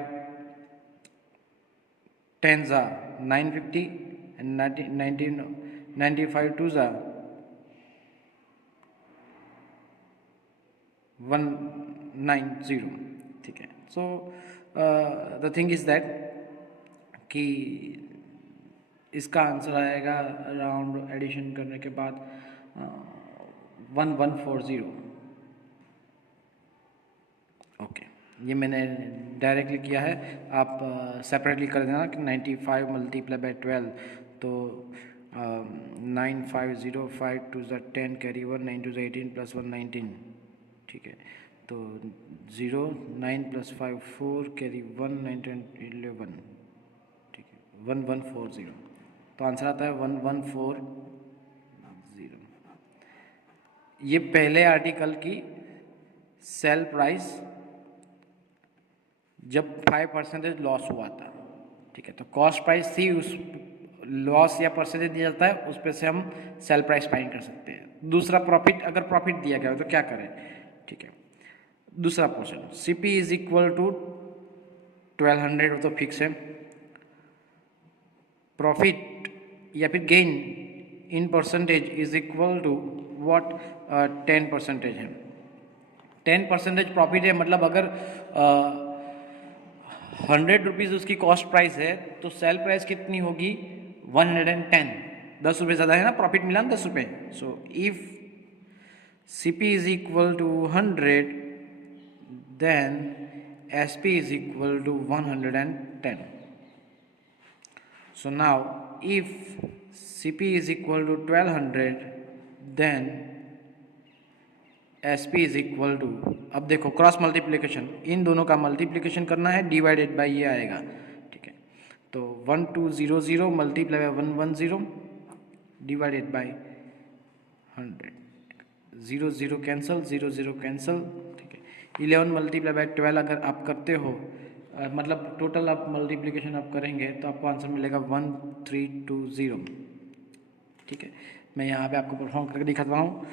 10 ज़ा 950 एंड 95 2 ज़ा 190। ठीक है, so the thing is that कि इसका आंसर आएगा अराउंड एडिशन करने के बाद 1140। ओके, ये मैंने डायरेक्टली किया है, आप सेपरेटली कर देना कि 95 मल्टीप्लाई बाय 12, तो 9505 2 ज़ा 10 कैरी 1 9 2 ज़ा 18 प्लस 1 19। ठीक है, तो 0 9 प्लस 5 4 कैरी 1 9 10 11। ठीक है, 1140, तो आंसर आता है 1140। ये पहले आर्टिकल की सेल प्राइस जब 5% लॉस हुआ था। ठीक है, तो कॉस्ट प्राइस थी, उस लॉस या परसेंटेज दिया जाता है उस पर से हम सेल प्राइस फाइंड कर सकते हैं। दूसरा प्रॉफिट, अगर प्रॉफिट दिया गया हो तो क्या करें। ठीक है, दूसरा question, CP is equal to 1200 तो फिक्स है, प्रॉफिट या फिर gain in percentage is equal to what, 10% है। 10% प्रॉफिट है, मतलब अगर 100 रुपीज़ उसकी कॉस्ट प्राइस है तो सेल प्राइस कितनी होगी, 110। 10 रुपये ज़्यादा है ना, प्रॉफिट मिला ना 10 रुपये। So if CP is equal to 100 then SP is equal to 110। So now if CP is equal to 1200 then SP is equal to, अब देखो क्रॉस मल्टीप्लिकेशन, इन दोनों का मल्टीप्लिकेशन करना है, डिवाइडेड बाय ये आएगा। ठीक है, तो 1200 multiply by 110 divided by 100, 0 0 cancel, 0 0 cancel, ठीक है। 11 मल्टीप्लाई बाय 12 अगर आप करते हो, मतलब टोटल आप मल्टीप्लिकेशन आप करेंगे तो आपको आंसर मिलेगा 1320, ठीक है। मैं यहाँ पे आपको परफॉर्म करके दिखाता हूँ।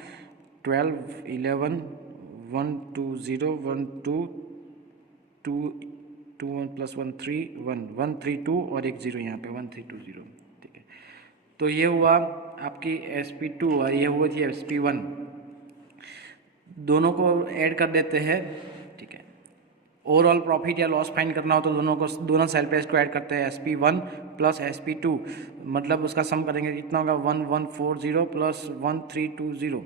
12 11 1 2 0 1 2 2 2 1 प्लस 1 3 1 1 3 2 और एक 0 यहाँ पे 1320, ठीक है। तो ये हुआ आपकी SP2 और ये हुआ थी SP1, दोनों को ऐड कर देते हैं, ठीक है। ओवरऑल प्रॉफिट या लॉस फाइंड करना हो तो दोनों सेल पे इसको ऐड करते हैं, SP1 प्लस SP2, मतलब उसका सम करेंगे कितना होगा 1140 प्लस 1320,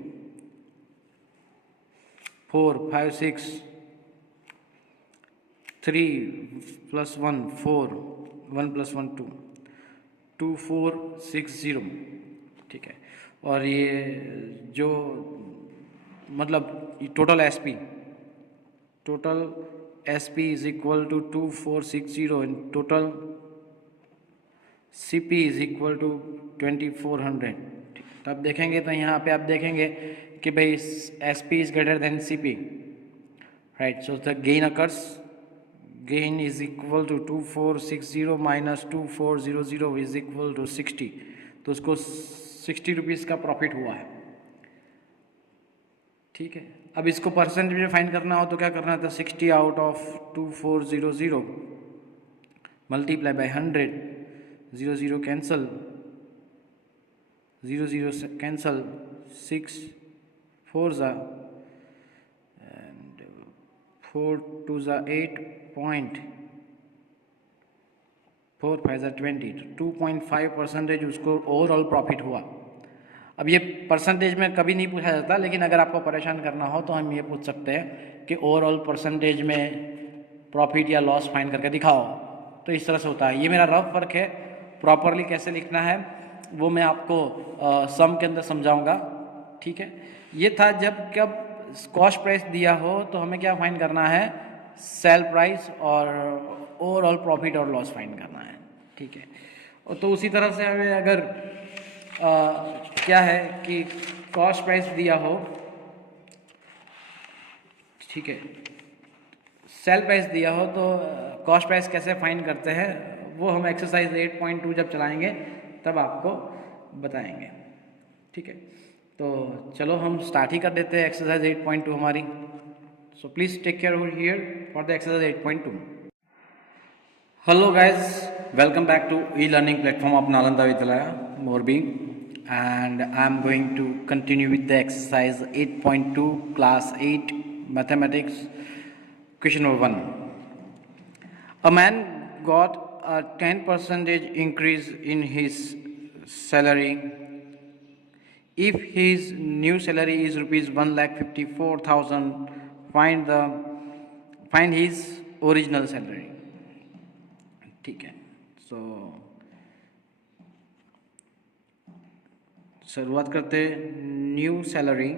4 5 6 3 प्लस 1 4 1 प्लस 1 2 2460, ठीक है। और ये जो मतलब total SP is equal to 2460 and total CP is equal to 2400, तो आप देखेंगे तो यहाँ पे आप देखेंगे कि भाई SP is greater than CP, right. So the gain occurs, gain is equal to 2460 minus 2400 is equal to 60, तो उसको 60 रुपीज़ का प्रॉफिट हुआ है, ठीक है। अब इसको परसेंटेज में फाइंड करना हो तो क्या करना था, 60 out of 2400 multiply by 100, 0 0 cancel, 0 0 cancel, 6 4 ज़ा एंड 4 2 ज़ा 8 पॉइंट, 4 5 ज़ा 20, 2.5% उसको ओवरऑल प्रॉफिट हुआ। अब ये परसेंटेज में कभी नहीं पूछा जाता, लेकिन अगर आपको परेशान करना हो तो हम ये पूछ सकते हैं कि ओवरऑल परसेंटेज में प्रॉफिट या लॉस फाइंड करके दिखाओ, तो इस तरह से होता है। ये मेरा रफ वर्क है, प्रॉपरली कैसे लिखना है वो मैं आपको सम के अंदर समझाऊंगा, ठीक है। ये था जब कॉस्ट प्राइस दिया हो तो हमें क्या फाइंड करना है, सेल प्राइस और ओवरऑल प्रॉफिट और लॉस फाइंड करना है, ठीक है। और तो उसी तरह से हमें अगर क्या है कि कॉस्ट प्राइस दिया हो, ठीक है, सेल प्राइस दिया हो तो कॉस्ट प्राइस कैसे फाइंड करते हैं वो हम एक्सरसाइज 8.2 जब चलाएंगे तब आपको बताएंगे, ठीक है। तो चलो हम स्टार्ट ही कर देते हैं एक्सरसाइज 8.2 हमारी। So please take care over here for the exercise 8.2। Hello guys, welcome back to e-learning platform of Nalanda Vidyalaya, Morbi, and I am going to continue with the exercise 8.2 class 8 mathematics. Question number 1. A man got a 10% increase in his salary. If his new salary is rupees 1,54,000, find his original salary. ठीक है। So शुरुआत करते, new salary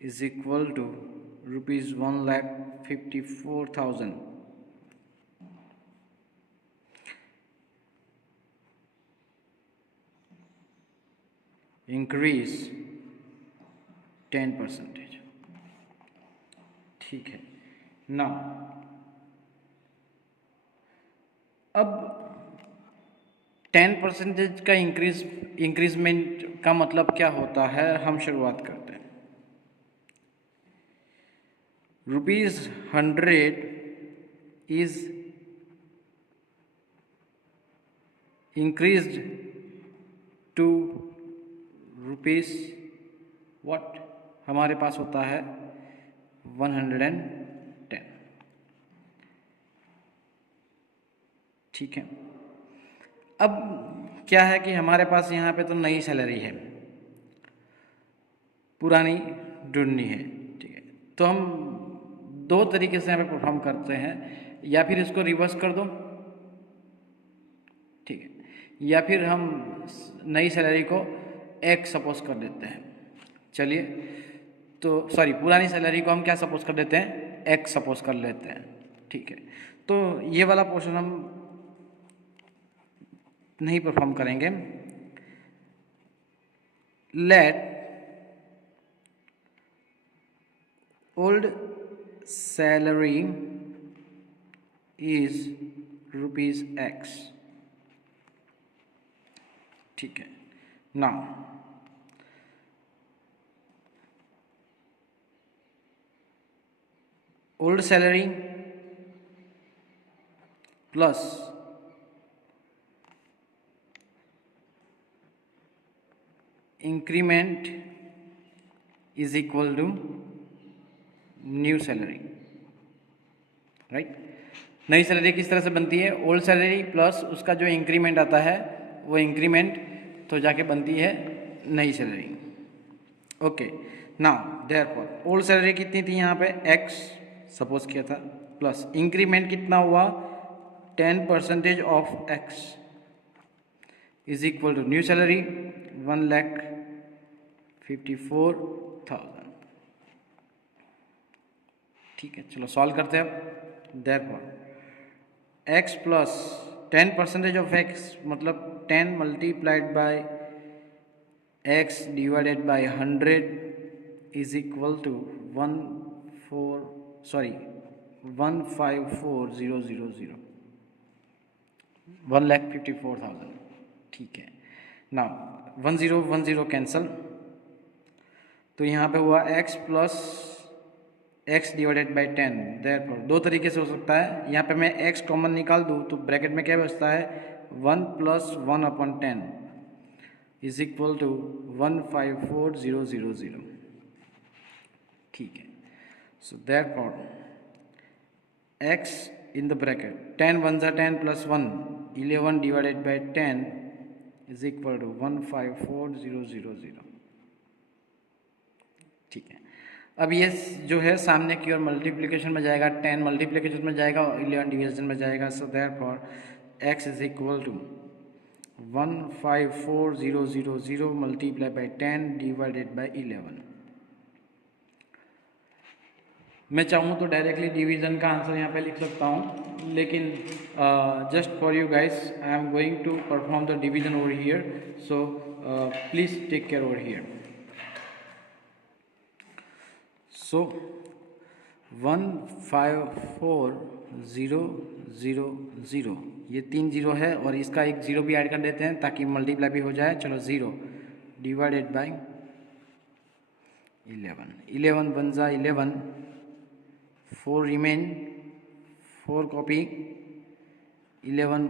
is equal to rupees 1,54,000, increase 10%, ठीक है ना। अब 10% का increment का मतलब क्या होता है, हम शुरुआत करते हैं। ₹100 is increased to rupees what, हमारे पास होता है 110, ठीक है। अब क्या है कि हमारे पास यहाँ पे तो नई सैलरी है, पुरानी ढूंढनी है, ठीक है। तो हम दो तरीके से यहाँ पे परफॉर्म करते हैं, या फिर इसको रिवर्स कर दो, ठीक है, या फिर हम नई सैलरी को एक सपोज कर देते हैं। चलिए, तो सॉरी, पुरानी सैलरी को हम क्या सपोज कर देते हैं, एक सपोज कर लेते हैं, ठीक है। तो ये वाला पोर्शन हम नहीं परफॉर्म करेंगे, let old salary is rupees X. ठीक है. Now old salary plus increment is equal to new salary. Right. नई सैलरी किस तरह से बनती है? ओल्ड सैलरी प्लस उसका जो इंक्रीमेंट आता है वो इंक्रीमेंट तो जाके बनती है नई salary. Okay. Now therefore old salary कितनी थी यहाँ पे? एक्स सपोज किया था, प्लस इंक्रीमेंट कितना हुआ? 10% of x is equal to new salary 1,54,000. ठीक है, चलो सॉल्व करते हैं अब. Therefore x plus 10% of x मतलब 10 multiplied by x divided by 100 is equal to 154,000. 1,54,000. ठीक है. नाउ 10 कैंसल, तो यहाँ पे हुआ x plus x divided by 10. Therefore दो तरीके से हो सकता है. यहाँ पे मैं x कॉमन निकाल दूँ तो ब्रैकेट में क्या बचता है? 1 + 1/10 इज इक्वल टू 154,000. ठीक है. So therefore x in the bracket 10 1 + 10 + 1 11 divided by 10 is equal to 154,000. ठीक है. अब ये जो है सामने की ओर मल्टीप्लिकेशन में जाएगा, 10 मल्टीप्लिकेशन में जाएगा और 11 डिवीजन में जाएगा. So therefore x is equal to 154,000 multiply by 10 divided by 11. मैं चाहूँ तो डायरेक्टली डिवीज़न का आंसर यहाँ पे लिख सकता हूँ, लेकिन just for you guys I am going to perform the division over here. So please take care over here. So 154,000 ये 3 0 है और इसका एक 0 भी ऐड कर देते हैं ताकि मल्टीप्लाई भी हो जाए. चलो 0 डिवाइडेड बाई 11 11 1 ज़ा 11 4 रिमेन 4 कॉपी 11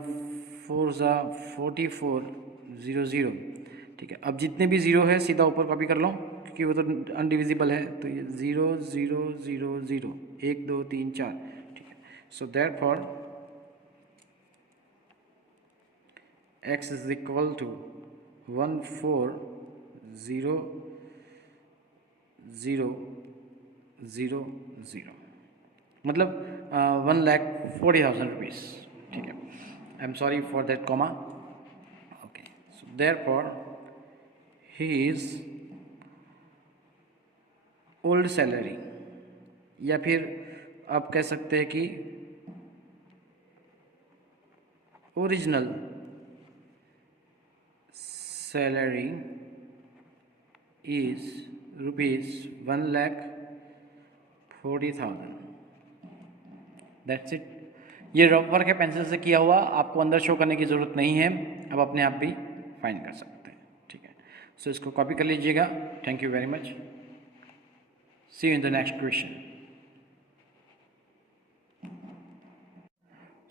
4 ज़ा 44,000. ठीक है. अब जितने भी 0 है सीधा ऊपर कॉपी कर लो क्योंकि वो तो अनडिविजिबल है. तो ये 0 0 0 0 1 2 3 4. ठीक है. So therefore x is equal to 140,000 मतलब 1,40,000 रुपीज़. ठीक है. I am sorry for that comma. Okay. So therefore he is old salary, या फिर आप कह सकते हैं कि original salary is ₹1,40,000. That's it. ये रफ वर्क है पेंसिल से किया हुआ, आपको अंदर शो करने की ज़रूरत नहीं है, अब अपने आप भी फाइंड कर सकते हैं. ठीक है. सो इसको कॉपी कर लीजिएगा. Thank you very much. See you in the next question.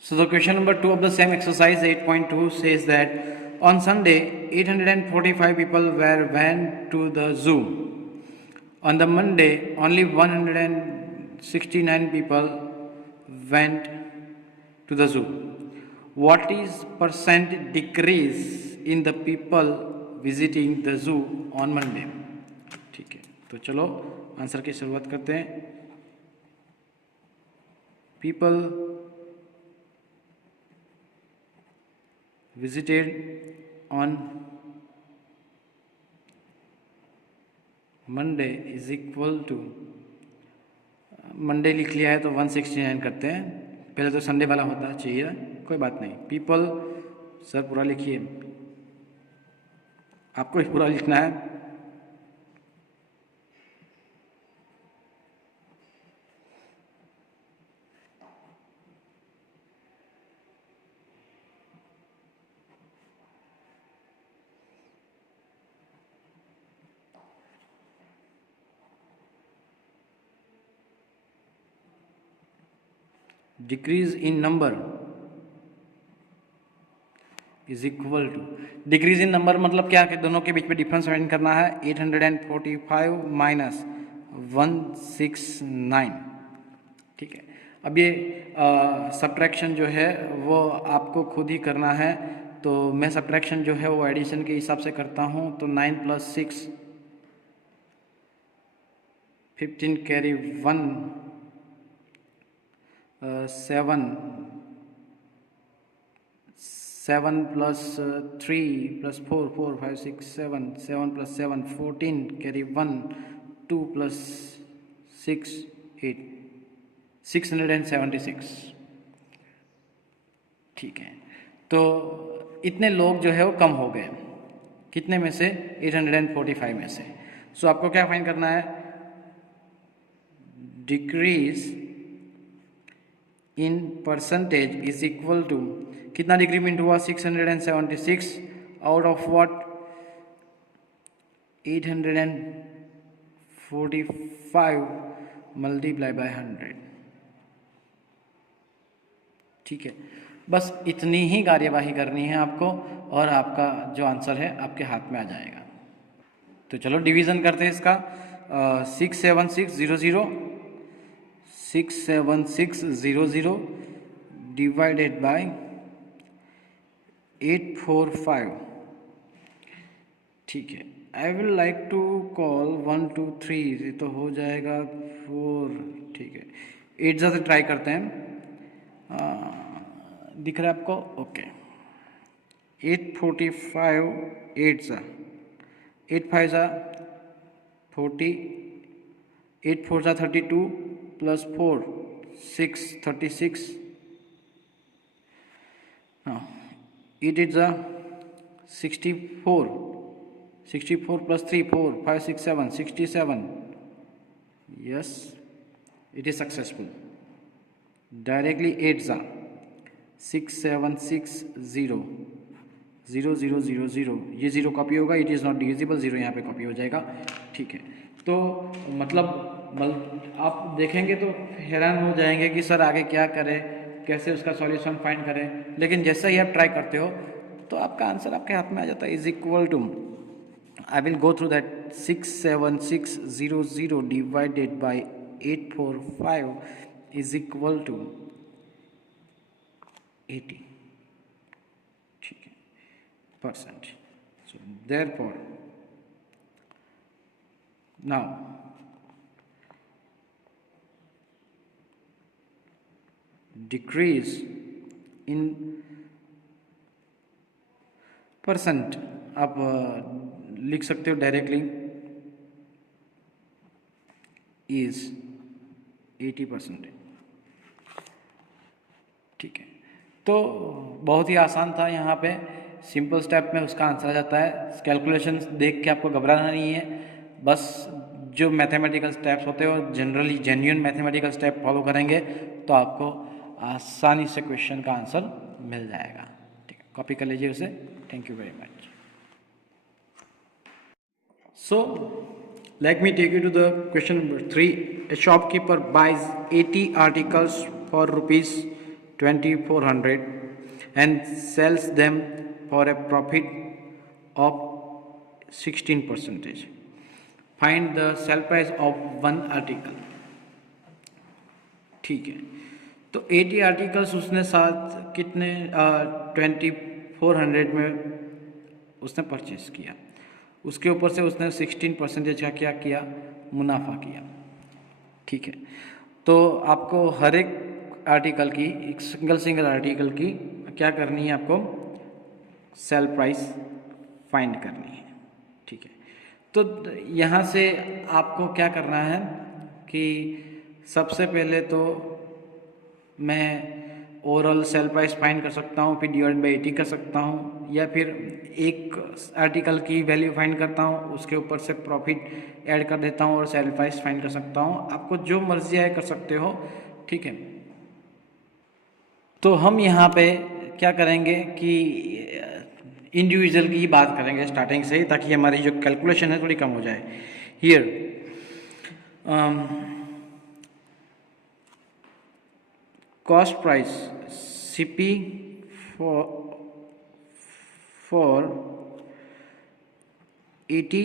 So the question number 2 of the same exercise 8.2 says that on Sunday 845 people went to the zoo. On the Monday only 169 people went to the zoo. What is percent decrease in the people visiting the zoo on Monday? ठीक है. तो चलो answer की शुरुआत करते हैं. People visited on Monday is equal to, Monday लिख लिया है तो 169 करते हैं. पहले तो संडे वाला होता चाहिए, कोई बात नहीं. पीपल सर पूरा लिखिए, आपको ही पूरा लिखना है. Decrease in number is equal to, decrease in number मतलब क्या कि दोनों के बीच में डिफरेंस फाइंड करना है। 845 माइनस 169, ठीक है। अब ये सब्ट्रैक्शन जो है वो आपको खुद ही करना है, तो मैं सब्ट्रैक्शन जो है वो एडिशन के हिसाब से करता हूँ। तो 9 + 6 15 कैरी 1 7 7 + 3 + 4 4 5 6 7 7 + 7 14 कैरी 1 2 + 6 8 676, ठीक है। तो इतने लोग जो है वो कम हो गए, कितने में से? 845 में से। सो आपको क्या फाइंड करना है? Decrease in percentage is equal to, कितना डिक्रीमेंट हुआ? 676 out of what? 845 multiply by 100, ठीक है। बस इतनी ही कार्यवाही करनी है आपको और आपका जो आंसर है आपके हाथ में आ जाएगा। तो चलो डिवीज़न करते हैं इसका। 67600 67600 डिवाइडेड बाय 845, ठीक है। I will like to call 1 2 3, ये तो हो जाएगा 4, ठीक है। 8 से ट्राई करते हैं। दिख रहा है आपको? ओके। 845 8 सा 8 5 सा 40, 8 4 सा 32 + 4 6 36, हाँ 8 8 सा 64, 64 + 3 4 5 6 7 67, yes it is successful. Directly 8 सा 6760 0 0 0 0, ये 0 कॉपी होगा, इट इज़ नॉट डिविजिबल, 0 यहाँ पे कॉपी हो जाएगा, ठीक है। तो मतलब आप देखेंगे तो हैरान हो जाएंगे कि सर आगे क्या करें, कैसे उसका सॉल्यूशन फाइंड करें, लेकिन जैसा ही आप ट्राई करते हो तो आपका आंसर आपके हाथ में आ जाता है। Is equal to, I will go through that, 67600 divided by 845 is equal to 80, ठीक है, percent. So therefore now decrease in percent आप लिख सकते हो डायरेक्टली, इज 80%, ठीक है। तो बहुत ही आसान था, यहाँ पे सिंपल स्टेप में उसका आंसर आ जाता है। कैलकुलेशन देख के आपको घबराना नहीं है, बस जो मैथमेटिकल स्टेप्स होते हैं वो generally genuine mathematical step follow करेंगे तो आपको आसानी से क्वेश्चन का आंसर मिल जाएगा, ठीक है। कॉपी कर लीजिए उसे। Thank you very much. So let me take you to the question number 3. A shopkeeper buys 80 articles for rupees 2400 and sells them for a profit of 16%. Find the sell price of one article, ठीक है। तो 80 articles उसने साथ कितने 2400 में उसने purchase किया, उसके ऊपर से उसने 16% का क्या किया? मुनाफा किया, ठीक है। तो आपको हर एक आर्टिकल की, एक सिंगल आर्टिकल की क्या करनी है? आपको सेल प्राइस फाइंड करनी है, ठीक है। तो यहाँ से आपको क्या करना है कि सबसे पहले तो मैं ओवरऑल सेल प्राइस फाइंड कर सकता हूँ, फिर डिवाइड बाई 80 कर सकता हूँ, या फिर एक आर्टिकल की वैल्यू फाइंड करता हूँ, उसके ऊपर से प्रॉफिट ऐड कर देता हूँ और सेल प्राइस फाइंड कर सकता हूँ। आपको जो मर्जी है कर सकते हो, ठीक है। तो हम यहाँ पे क्या करेंगे कि इंडिविजुअल की ही बात करेंगे स्टार्टिंग से ही, ताकि हमारी जो कैलकुलेशन है थोड़ी कम हो जाए। Here cost price CP for 80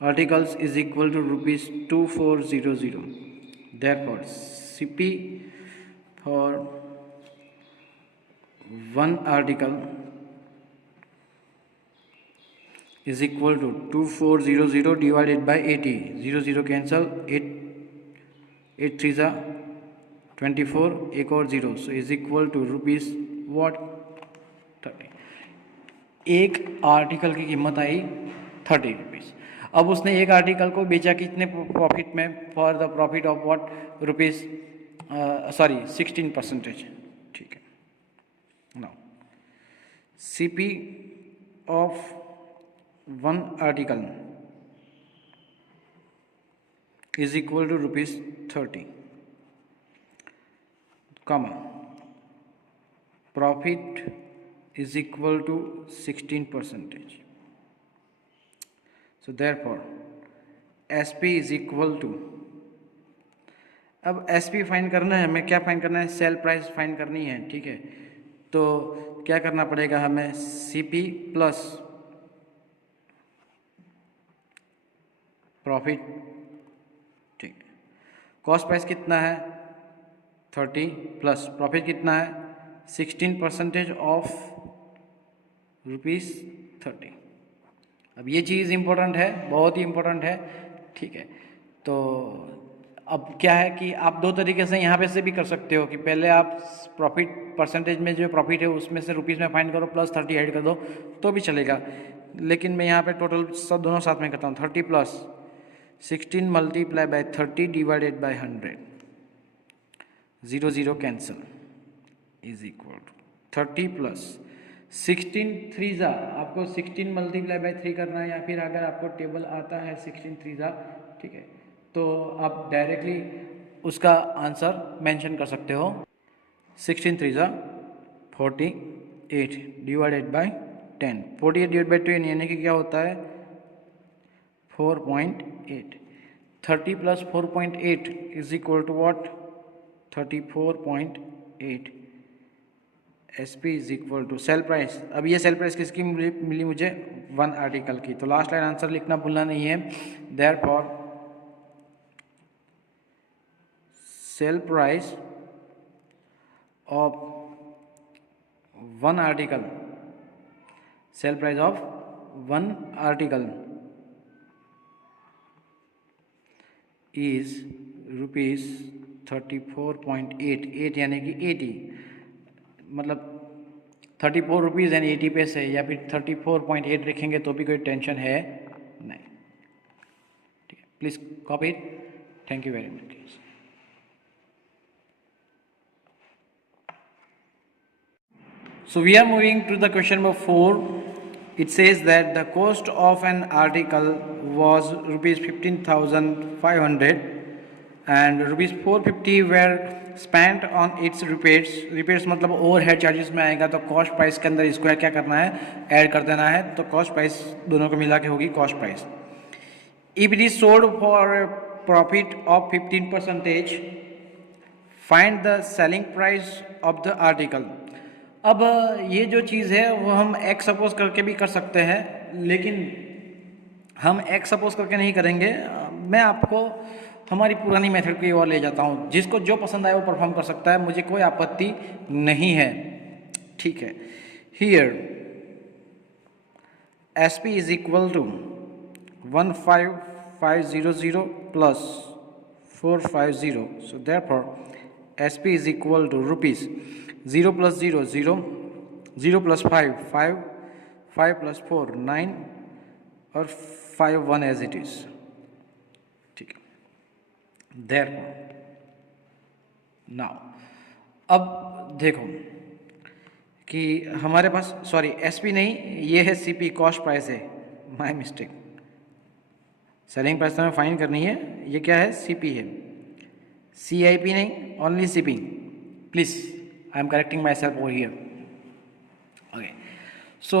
articles is equal to rupees 2400. Therefore CP for one article is equal to 2400 divided by 80. 0 cancel, 8 3 जा 24, एक और 0, so is equal to rupees what 30. एक आर्टिकल की कीमत आई 30 रुपीज़. अब उसने एक आर्टिकल को बेचा कितने प्रॉफिट में? For the profit of what rupees 16%. ठीक है. Now CP of one article is equal to rupees 30, comma profit is equal to 16%. So therefore SP is equal to, अब SP फाइंड करना है हमें. क्या फाइंड करना है? सेल प्राइस फाइंड करनी है. ठीक है. तो क्या करना पड़ेगा हमें? CP plus profit. ठीक है. कॉस्ट प्राइस कितना है? 30 प्लस प्रॉफिट कितना है? 16% ऑफ रुपीज़ 30. अब ये चीज़ इम्पोर्टेंट है, बहुत ही इम्पोर्टेंट है. ठीक है. तो अब क्या है कि आप दो तरीके से यहाँ पे से भी कर सकते हो कि पहले आप प्रॉफिट परसेंटेज में जो प्रॉफिट है उसमें से रुपीज़ में फाइंड करो प्लस 30 ऐड कर दो तो भी चलेगा. लेकिन मैं यहाँ पे टोटल सब दोनों साथ में करता हूँ. 30 plus 16 multiply by 30 divided by 100. 0 cancel is equal to 30 plus 16 3 जा. आपको 16 मल्टीप्लाई बाय 3 करना है, या फिर अगर आपको टेबल आता है 16 3 जा, ठीक है, तो आप डायरेक्टली उसका आंसर मेंशन कर सकते हो. 16 3 जा 48 डिवाइडेड बाय 10. 48 डिवाइड बाय 10 यानी कि क्या होता है? 4.8. 30 plus 4.8 is equal to what? 34.8. SP is equal to sale price. अब ये सेल प्राइस किसकी मिली मुझे? वन आर्टिकल की. तो लास्ट लाइन आंसर लिखना भूलना नहीं है. Therefore sale price of one article, sale price of one article is rupees 34.8. 8 यानी कि 80, मतलब 34 रुपीज़ एंड 80 पैसे, या फिर 34.8 लिखेंगे तो भी कोई टेंशन है नहीं. ठीक है. Please copy it. Thank you very much. So we are moving to the question number 4. It says that the cost of an article was rupees 15,500 and rupees 450 were spent on its repairs. Repairs मतलब overhead charges में आएगा. तो cost price के अंदर इसको क्या करना है? ऐड कर देना है. तो कॉस्ट प्राइस दोनों को मिला के होगी cost price. If it is sold for a profit of 15%, find the selling price of the article. अब ये जो चीज़ है वो हम एक्स सपोज करके भी कर सकते हैं, लेकिन हम एक्स सपोज करके नहीं करेंगे. मैं आपको हमारी पुरानी मेथड की ओर ले जाता हूँ. जिसको जो पसंद आए वो परफॉर्म कर सकता है, मुझे कोई आपत्ति नहीं है. ठीक है. Here SP is equal to 15500 plus 450. So therefore SP is equal to rupees 0 plus 0 0, 0 plus 5 5, 5 plus 4 9 और 5 1 एज इट इज. ठीक है. देयरफॉर नाउ अब देखो कि हमारे पास SP नहीं, ये है CP, कॉस्ट प्राइस है. My mistake. सेलिंग प्राइस हमें फाइंड करनी है. ये क्या है? CP है. CIP नहीं, only CP. Please I am correcting myself over here. Okay. So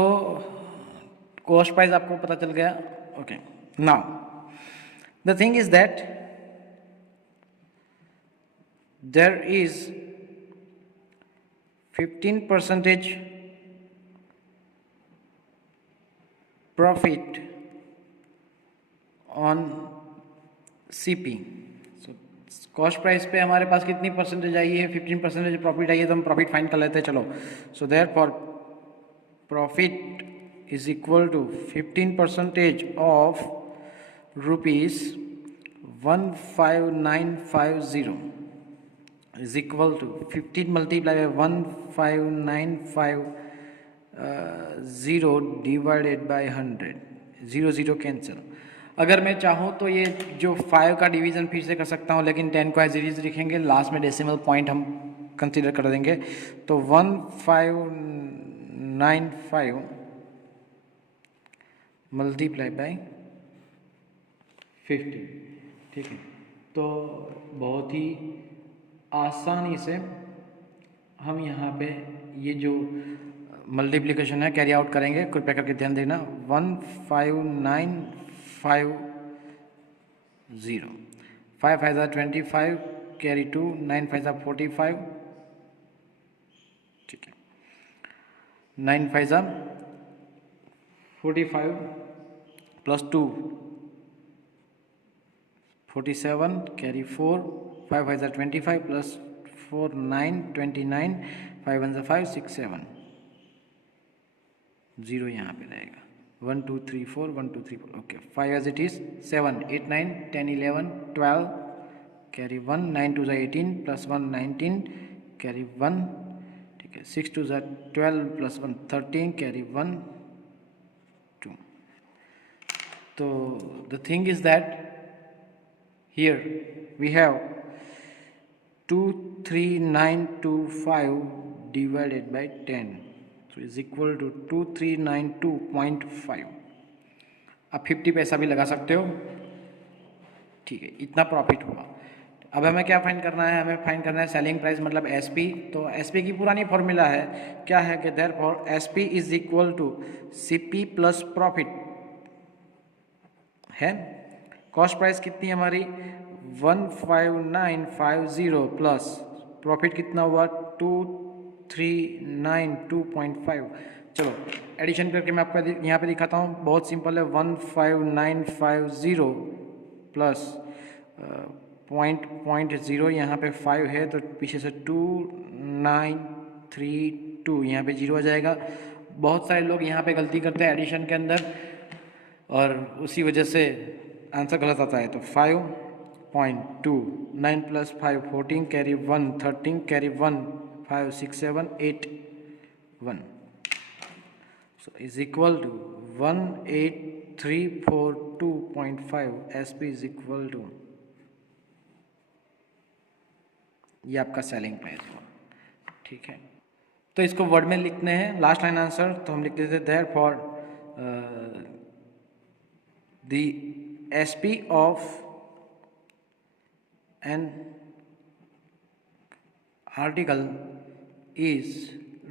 cost price आपको पता चल गया. Okay. Now The thing is that there is 15% profit on CP. So cost price पे हमारे पास कितनी परसेंटेज आई है? 15% प्रॉफिट आई है, तो हम प्रॉफिट फाइंड कर लेते हैं। चलो, so therefore profit is equal to 15% of ₹15,950 is equal to 15 multiplied by 15,950 divided by 100। 0 cancel. अगर मैं चाहूँ तो ये जो 5 का डिवीज़न फिर से कर सकता हूँ, लेकिन 10 को एज इट इज लिखेंगे, लास्ट में डेसिमल पॉइंट हम कंसीडर कर देंगे। तो 1595 मल्टीप्लाई बाय 50। ठीक है, तो बहुत ही आसानी से हम यहाँ पे ये जो मल्टीप्लिकेशन है कैरी आउट करेंगे। कृपया करके ध्यान देना। 15,950, 5 5 25, कैरी 2, 9 5 45। ठीक है, 9 5 45 प्लस 2 47, कैरी 4, 5 5 25 प्लस 4 9 29, 5 1 5 6 7, 0 यहाँ पे रहेगा। 1 2 3 4, 1 2 3 4, okay. 5 as it is, 7 8 9 10 11 12, carry 1, 9 2 18 plus 1 19, carry 1। ठीक है, 6 2 12 प्लस 1 13, कैरी 1 2। तो the thing is that here we have 23925 divided by 10, so is equal to 2392.5। आप 50 पैसा भी लगा सकते हो। ठीक है, इतना प्रॉफिट हुआ। अब हमें क्या फाइंड करना है? हमें फाइंड करना है सेलिंग प्राइस मतलब एसपी। तो एसपी की पुरानी फॉर्मूला है, क्या है कि therefore SP is equal to CP plus profit है। कॉस्ट प्राइस कितनी हमारी? 15,950 प्लस प्रॉफिट कितना हुआ? 2392.5। चलो एडिशन करके मैं आपको यहाँ पे दिखाता हूँ, बहुत सिंपल है। 15,950 प्लस पॉइंट 0, यहाँ पे 5 है तो पीछे से 2932, यहाँ पे 0 आ जाएगा। बहुत सारे लोग यहाँ पे गलती करते हैं एडिशन के अंदर, और उसी वजह से आंसर गलत आता है। तो 5.2, 9 plus 5 14, carry 1 13, carry 1 5 6 7 8 1, so is equal to 18342.5। SP is equal to, ये आपका सेलिंग प्राइस हुआ। ठीक है, तो इसको वर्ड में लिखते हैं लास्ट लाइन आंसर। तो हम लिख देते हैं therefore the SP of an article is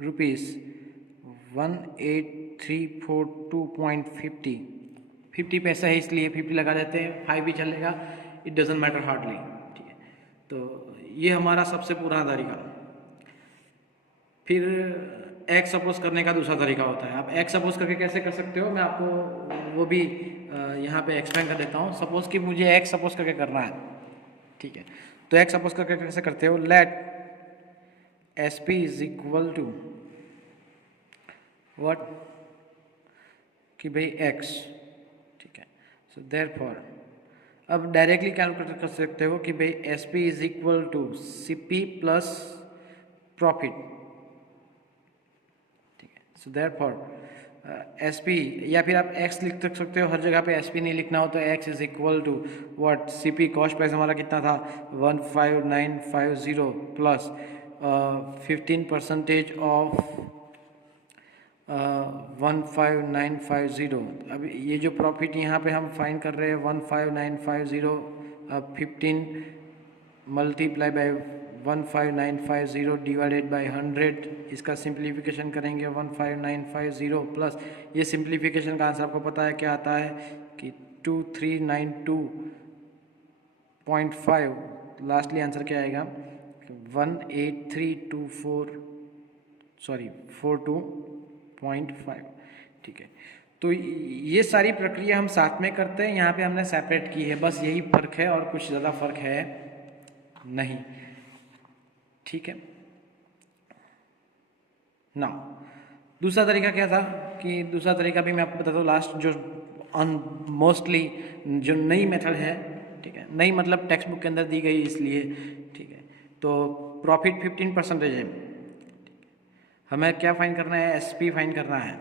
₹18,342.50। 50 पैसा है इसलिए 50 लगा देते हैं, 5 भी चलेगा, इट डजेंट मैटर हार्डली। ठीक है, तो ये हमारा सबसे पुराना तरीका। फिर एक्स सपोज करने का दूसरा तरीका होता है। आप एक्स सपोज करके कैसे कर सकते हो, मैं आपको वो भी यहाँ पे एक्सप्लेन कर देता हूँ। सपोज कि मुझे एक्स सपोज करके करना है। ठीक है, तो एक्स सपोज करके कैसे करते हो? Let S P is equal to what, कि भाई एक्स। ठीक है, सो देयरफॉर अब डायरेक्टली कैलकुलेट कर सकते हो कि भाई S P is equal to C P plus profit. So therefore S P, या फिर आप एक्स लिख सकते हो, हर जगह पे एस पी नहीं लिखना हो तो x is equal to what, C P. Cost price हमारा कितना था? 15,950 प्लस 15% ऑफ 15,950। अब ये जो प्रॉफिट यहाँ पे हम फाइंड कर रहे हैं 15,950, अब 15 मल्टीप्लाई बाय 15,950 डिवाइडेड बाय 100, इसका सिंप्लीफिकेशन करेंगे 15,950 प्लस, ये सिंप्लीफिकेशन का आंसर आपको पता है क्या आता है कि 0.5, लास्टली आंसर क्या आएगा 18324 सॉरी 42.5। ठीक है, तो ये सारी प्रक्रिया हम साथ में करते हैं, यहाँ पे हमने सेपरेट की है, बस यही फ़र्क है और कुछ ज़्यादा फर्क है नहीं। ठीक है ना, दूसरा तरीका क्या था कि दूसरा तरीका भी मैं आपको बताता हूँ लास्ट, जो मोस्टली जो नई मेथड है। ठीक है, नई मतलब टेक्स्ट बुक के अंदर दी गई इसलिए। ठीक है, तो प्रॉफिट 15% है, हमें क्या फाइंड करना है, एसपी फाइंड करना है,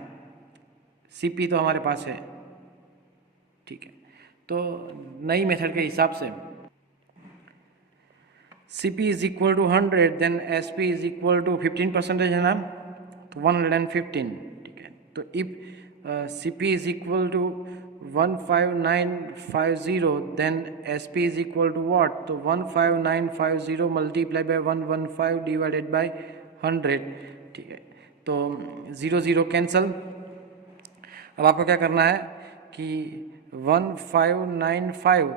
सीपी तो हमारे पास है। ठीक है, तो नई मेथड के हिसाब से CP is equal to 100, then SP is equal to 15% है ना, तो 115। ठीक है, तो if CP is equal to 15950, then SP is equal to what, तो 15950 मल्टीप्लाई बाय 115 डिवाइडेड बाय 100। ठीक है, तो 0 0 कैंसल। अब आपको क्या करना है कि 1595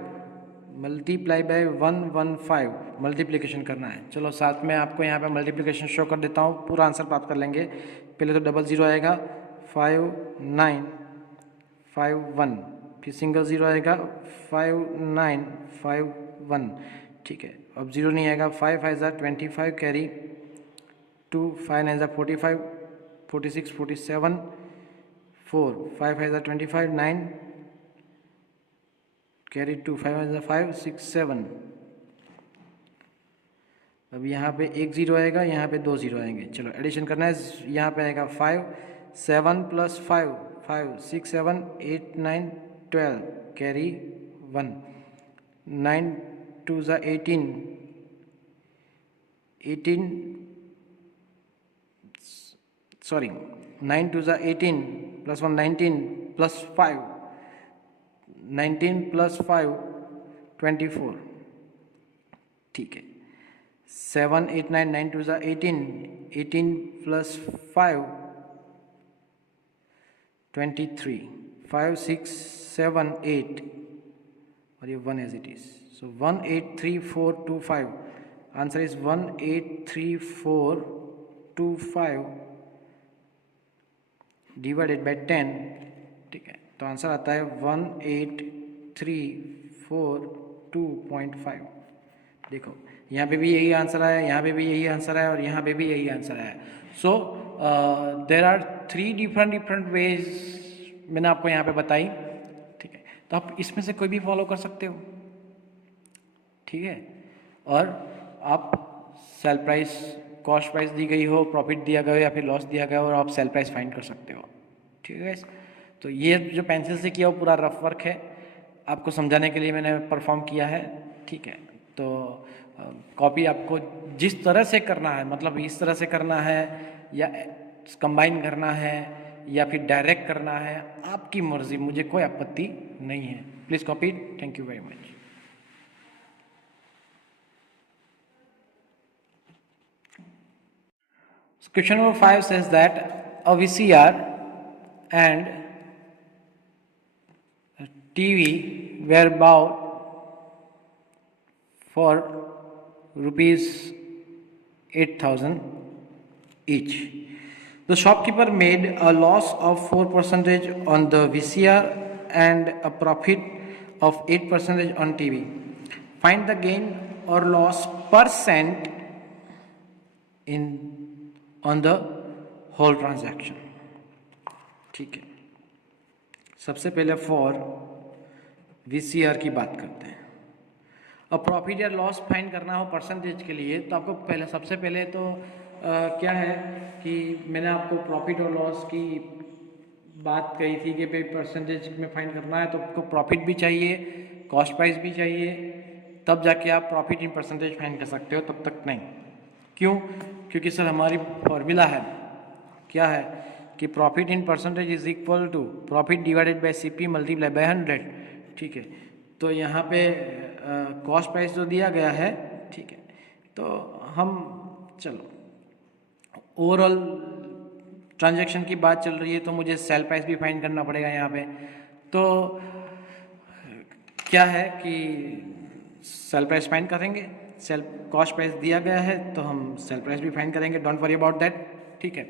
मल्टीप्लाई बाय 115 मल्टीप्लिकेशन करना है। चलो साथ में आपको यहाँ पे मल्टीप्लिकेशन शो कर देता हूँ, पूरा आंसर प्राप्त कर लेंगे। पहले तो डबल ज़ीरो आएगा 5951, फिर सिंगल ज़ीरो आएगा 5951। ठीक है, अब ज़ीरो नहीं आएगा, 5 5 25 कैरी 2, 5 9 45, 46 47, 4 5 5 25, 9 कैरी 2, 5 5 6 7। अब यहाँ पे एक ज़ीरो आएगा, यहाँ पे दो ज़ीरो आएंगे। चलो एडिशन करना है, यहाँ पे आएगा 5 7 + 5 5 6 7 8 9 12 कैरी 1, 9 2 18 18 सॉरी 9 2 18 + 1 19 + 5 19 + 5 24। ठीक है, 7 8 9 9 2 18 18 + 5 23 5 6 7 8 और ये 1 एज इट इज। सो 183425, आंसर इज 183425 डिवाइडेड बाय 10। ठीक है, तो आंसर आता है 18342.5। देखो यहाँ पे भी यही आंसर आया, यहाँ पे भी यही आंसर आया और यहाँ पे भी यही आंसर आया। सो देर आर 3 डिफरेंट वेज मैंने आपको यहाँ पे बताई। ठीक है, तो आप इसमें से कोई भी फॉलो कर सकते हो। ठीक है, और आप सेल प्राइस, कॉस्ट प्राइस दी गई हो, प्रॉफिट दिया गया हो या फिर लॉस दिया गया हो, और आप सेल प्राइस फाइंड कर सकते हो। ठीक है, तो ये जो पेंसिल से किया वो पूरा रफ वर्क है, आपको समझाने के लिए मैंने परफॉर्म किया है। ठीक है, तो कॉपी आपको जिस तरह से करना है, मतलब इस तरह से करना है या कंबाइन करना है या फिर डायरेक्ट करना है, आपकी मर्जी, मुझे कोई आपत्ति नहीं है। Please copy. Thank you very much. Question number 5 says that a VCR and a TV were bought for rupees 8,000 each. The shopkeeper made a loss of 4% on the VCR and a profit of 8% on TV. Find the gain or loss percent in on the whole transaction. ठीक है, सबसे पहले for VCR की बात करते हैं। अब profit या लॉस फाइंड करना हो परसेंटेज के लिए, तो आपको पहले सबसे पहले तो क्या है कि मैंने आपको प्रॉफिट और लॉस की बात कही थी कि भाई परसेंटेज में फाइंड करना है तो आपको प्रॉफिट भी चाहिए, कॉस्ट प्राइस भी चाहिए, तब जाके आप प्रॉफिट इन परसेंटेज फाइंड कर सकते हो, तब तक नहीं। क्यों? क्योंकि सर हमारी फॉर्मूला है, क्या है कि profit in percentage is equal to profit divided by CP multiply by 100। ठीक है, तो यहाँ पे कॉस्ट प्राइस जो दिया गया है। ठीक है, तो हम चलो ओवरऑल ट्रांजैक्शन की बात चल रही है, तो मुझे सेल प्राइस भी फाइंड करना पड़ेगा यहाँ पे। तो क्या है कि सेल प्राइस फाइंड करेंगे, सेल कॉस्ट प्राइस दिया गया है तो हम सेल प्राइस भी फाइंड करेंगे, डोंट वरी अबाउट दैट। ठीक है,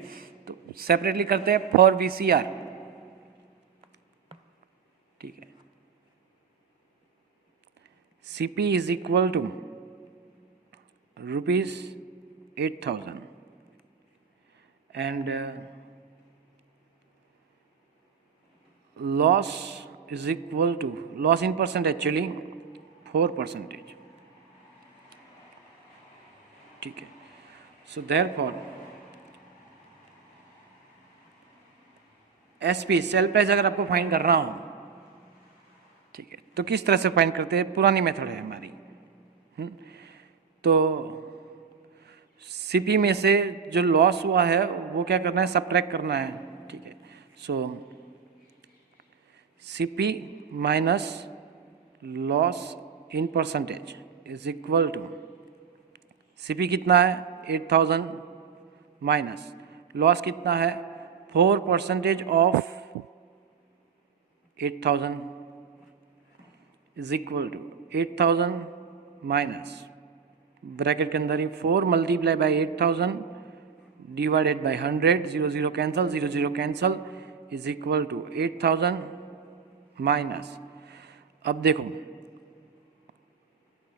तो सेपरेटली करते हैं फॉर VCR। ठीक है, CP is equal to ₹8,000 and loss is equal to, loss in percent actually 4%। ठीक है, so therefore SP sale price अगर आपको फाइंड करना हो, ठीक है, तो किस तरह से फाइंड करते हैं, पुरानी मेथड है हमारी। तो CP में से जो लॉस हुआ है वो क्या करना है, सबट्रैक्ट करना है। ठीक है, so CP minus loss in percentage is equal to, CP कितना है 8,000 माइनस लॉस कितना है 4% of 8,000 is equal to 8,000 minus bracket के अंदर ही 4 multiply by 8,000 divided by 100, 0 0 cancel, 0 0 cancel is equal to 8,000 minus, अब देखो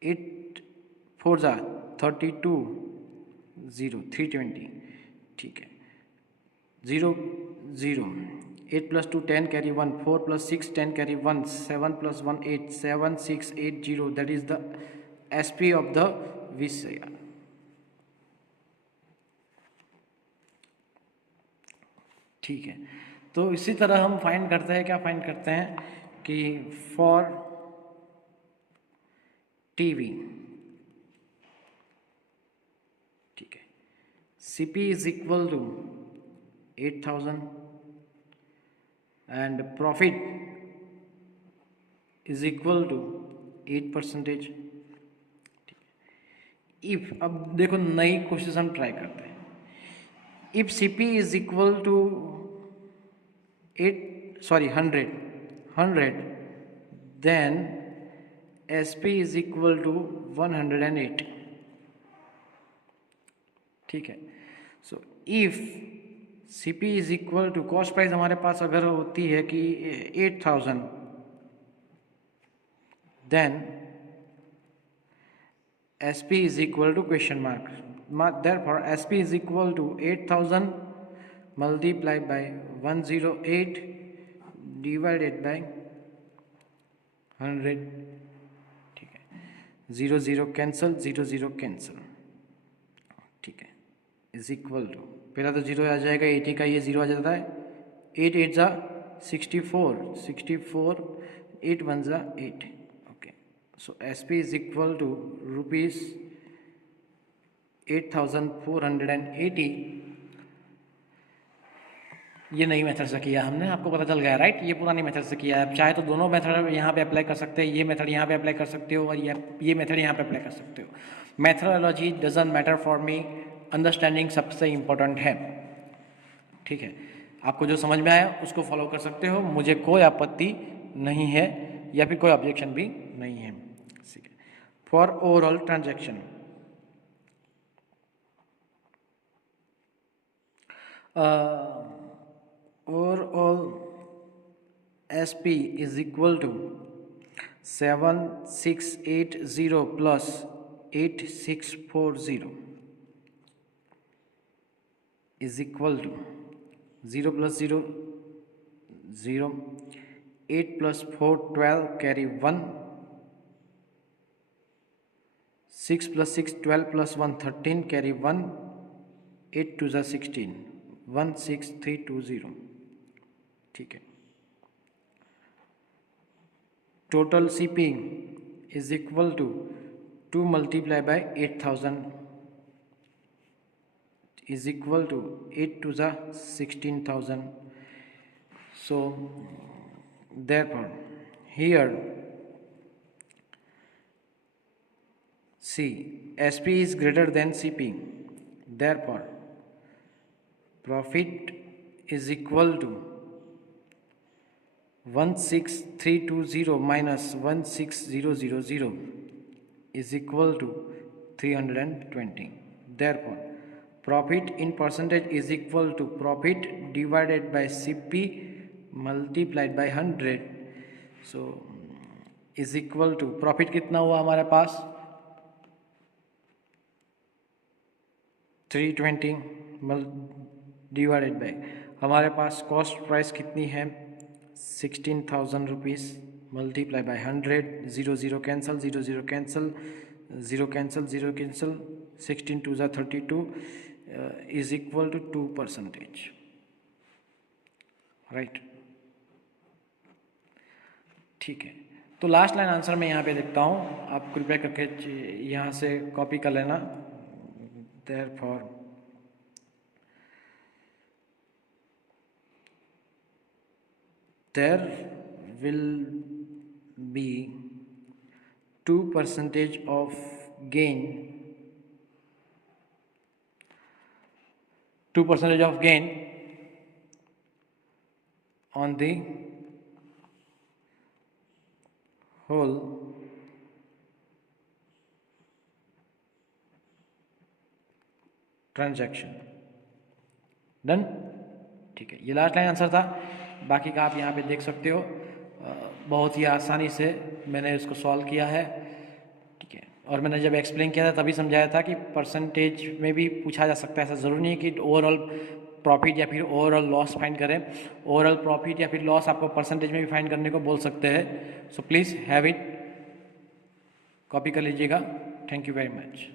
8 4 जा 32, 0 320। ठीक है, 0 0, 8 + 2 10 carry 1, 4 + 6 10 carry 1, 7 + 1 8, 7 6 8 0, that is the SP of the VCR। ठीक है, तो इसी तरह हम फाइंड करते हैं, क्या फाइंड करते हैं कि फॉर TV, ठीक है, CP is equal to 8,000 and profit is equal to 8%। If, अब देखो नई कोशिश हम ट्राई करते हैं, if CP is equal to 100, then SP is equal to 108। ठीक है, सो if CP is equal to, cost price हमारे पास अगर होती है कि 8,000, then SP is equal to question mark. Therefore, SP is equal to 8,000 multiplied by 108 divided by 100। ठीक है, 0 0 कैंसल, 0 0 कैंसल। ठीक है, इज इक्वल टू, पहला तो 0 आ जाएगा, 80 का ये 0 आ जाता है, 8 8 जा 64, 64 8 1 जा 8। So SP is equal to ₹8,480। ये नई मेथड से किया हमने, आपको पता चल गया राइट, ये पुरानी मेथड से किया है। आप चाहे तो दोनों मेथड यहाँ पे अप्लाई कर सकते हैं, ये मेथड यहाँ पे अप्लाई कर सकते हो और ये मेथड यहाँ पे अप्लाई कर सकते हो। Methodology doesn't matter for me, understanding सबसे इम्पोर्टेंट है। ठीक है, आपको जो समझ में आया उसको फॉलो कर सकते हो, मुझे कोई आपत्ति नहीं है या फिर कोई ऑब्जेक्शन भी नहीं है। For overall transaction, overall SP is equal to 7680 plus 8640 is equal to 0 + 0 0, 8 + 4 12 carry 1, 6 + 6 12 + 1 13 carry 1, 8 2 जा 16, 16320। ठीक है, total CP is equal to 2 multiply by 8,000 is equal to 8 2 जा 16,000। So therefore here C, SP is greater than CP, therefore profit is equal to 16320 minus 16000 is equal to 320. Therefore, profit in percentage is equal to profit divided by CP multiplied by 100. So is equal to profit कितना हुआ हमारे पास 320 divided by हमारे पास cost price कितनी है 16,000 rupees multiply by 100. 0 0 cancel, 0 0 cancel, 0 cancel, 0 cancel, 16 2 ज़ा 32 is equal to 2%. Right, ठीक है. तो लास्ट लाइन आंसर मैं यहाँ पे देखता हूँ, आप कृपया करके यहाँ से कॉपी कर लेना. Therefore, there will be 2% of gain, 2% of gain on the whole transaction. Done, ठीक है. ये लास्ट लाइन आंसर था. बाकी का आप यहाँ पे देख सकते हो. बहुत ही आसानी से मैंने इसको सॉल्व किया है. ठीक है, और मैंने जब एक्सप्लेन किया था तभी समझाया था कि परसेंटेज में भी पूछा जा सकता है. ऐसा ज़रूरी नहीं है कि ओवरऑल प्रॉफिट या फिर ओवरऑल लॉस फाइंड करें. ओवरऑल प्रॉफिट या फिर लॉस आपको परसेंटेज में भी फाइंड करने को बोल सकते हैं. So please have it, copy कर लीजिएगा. Thank you very much.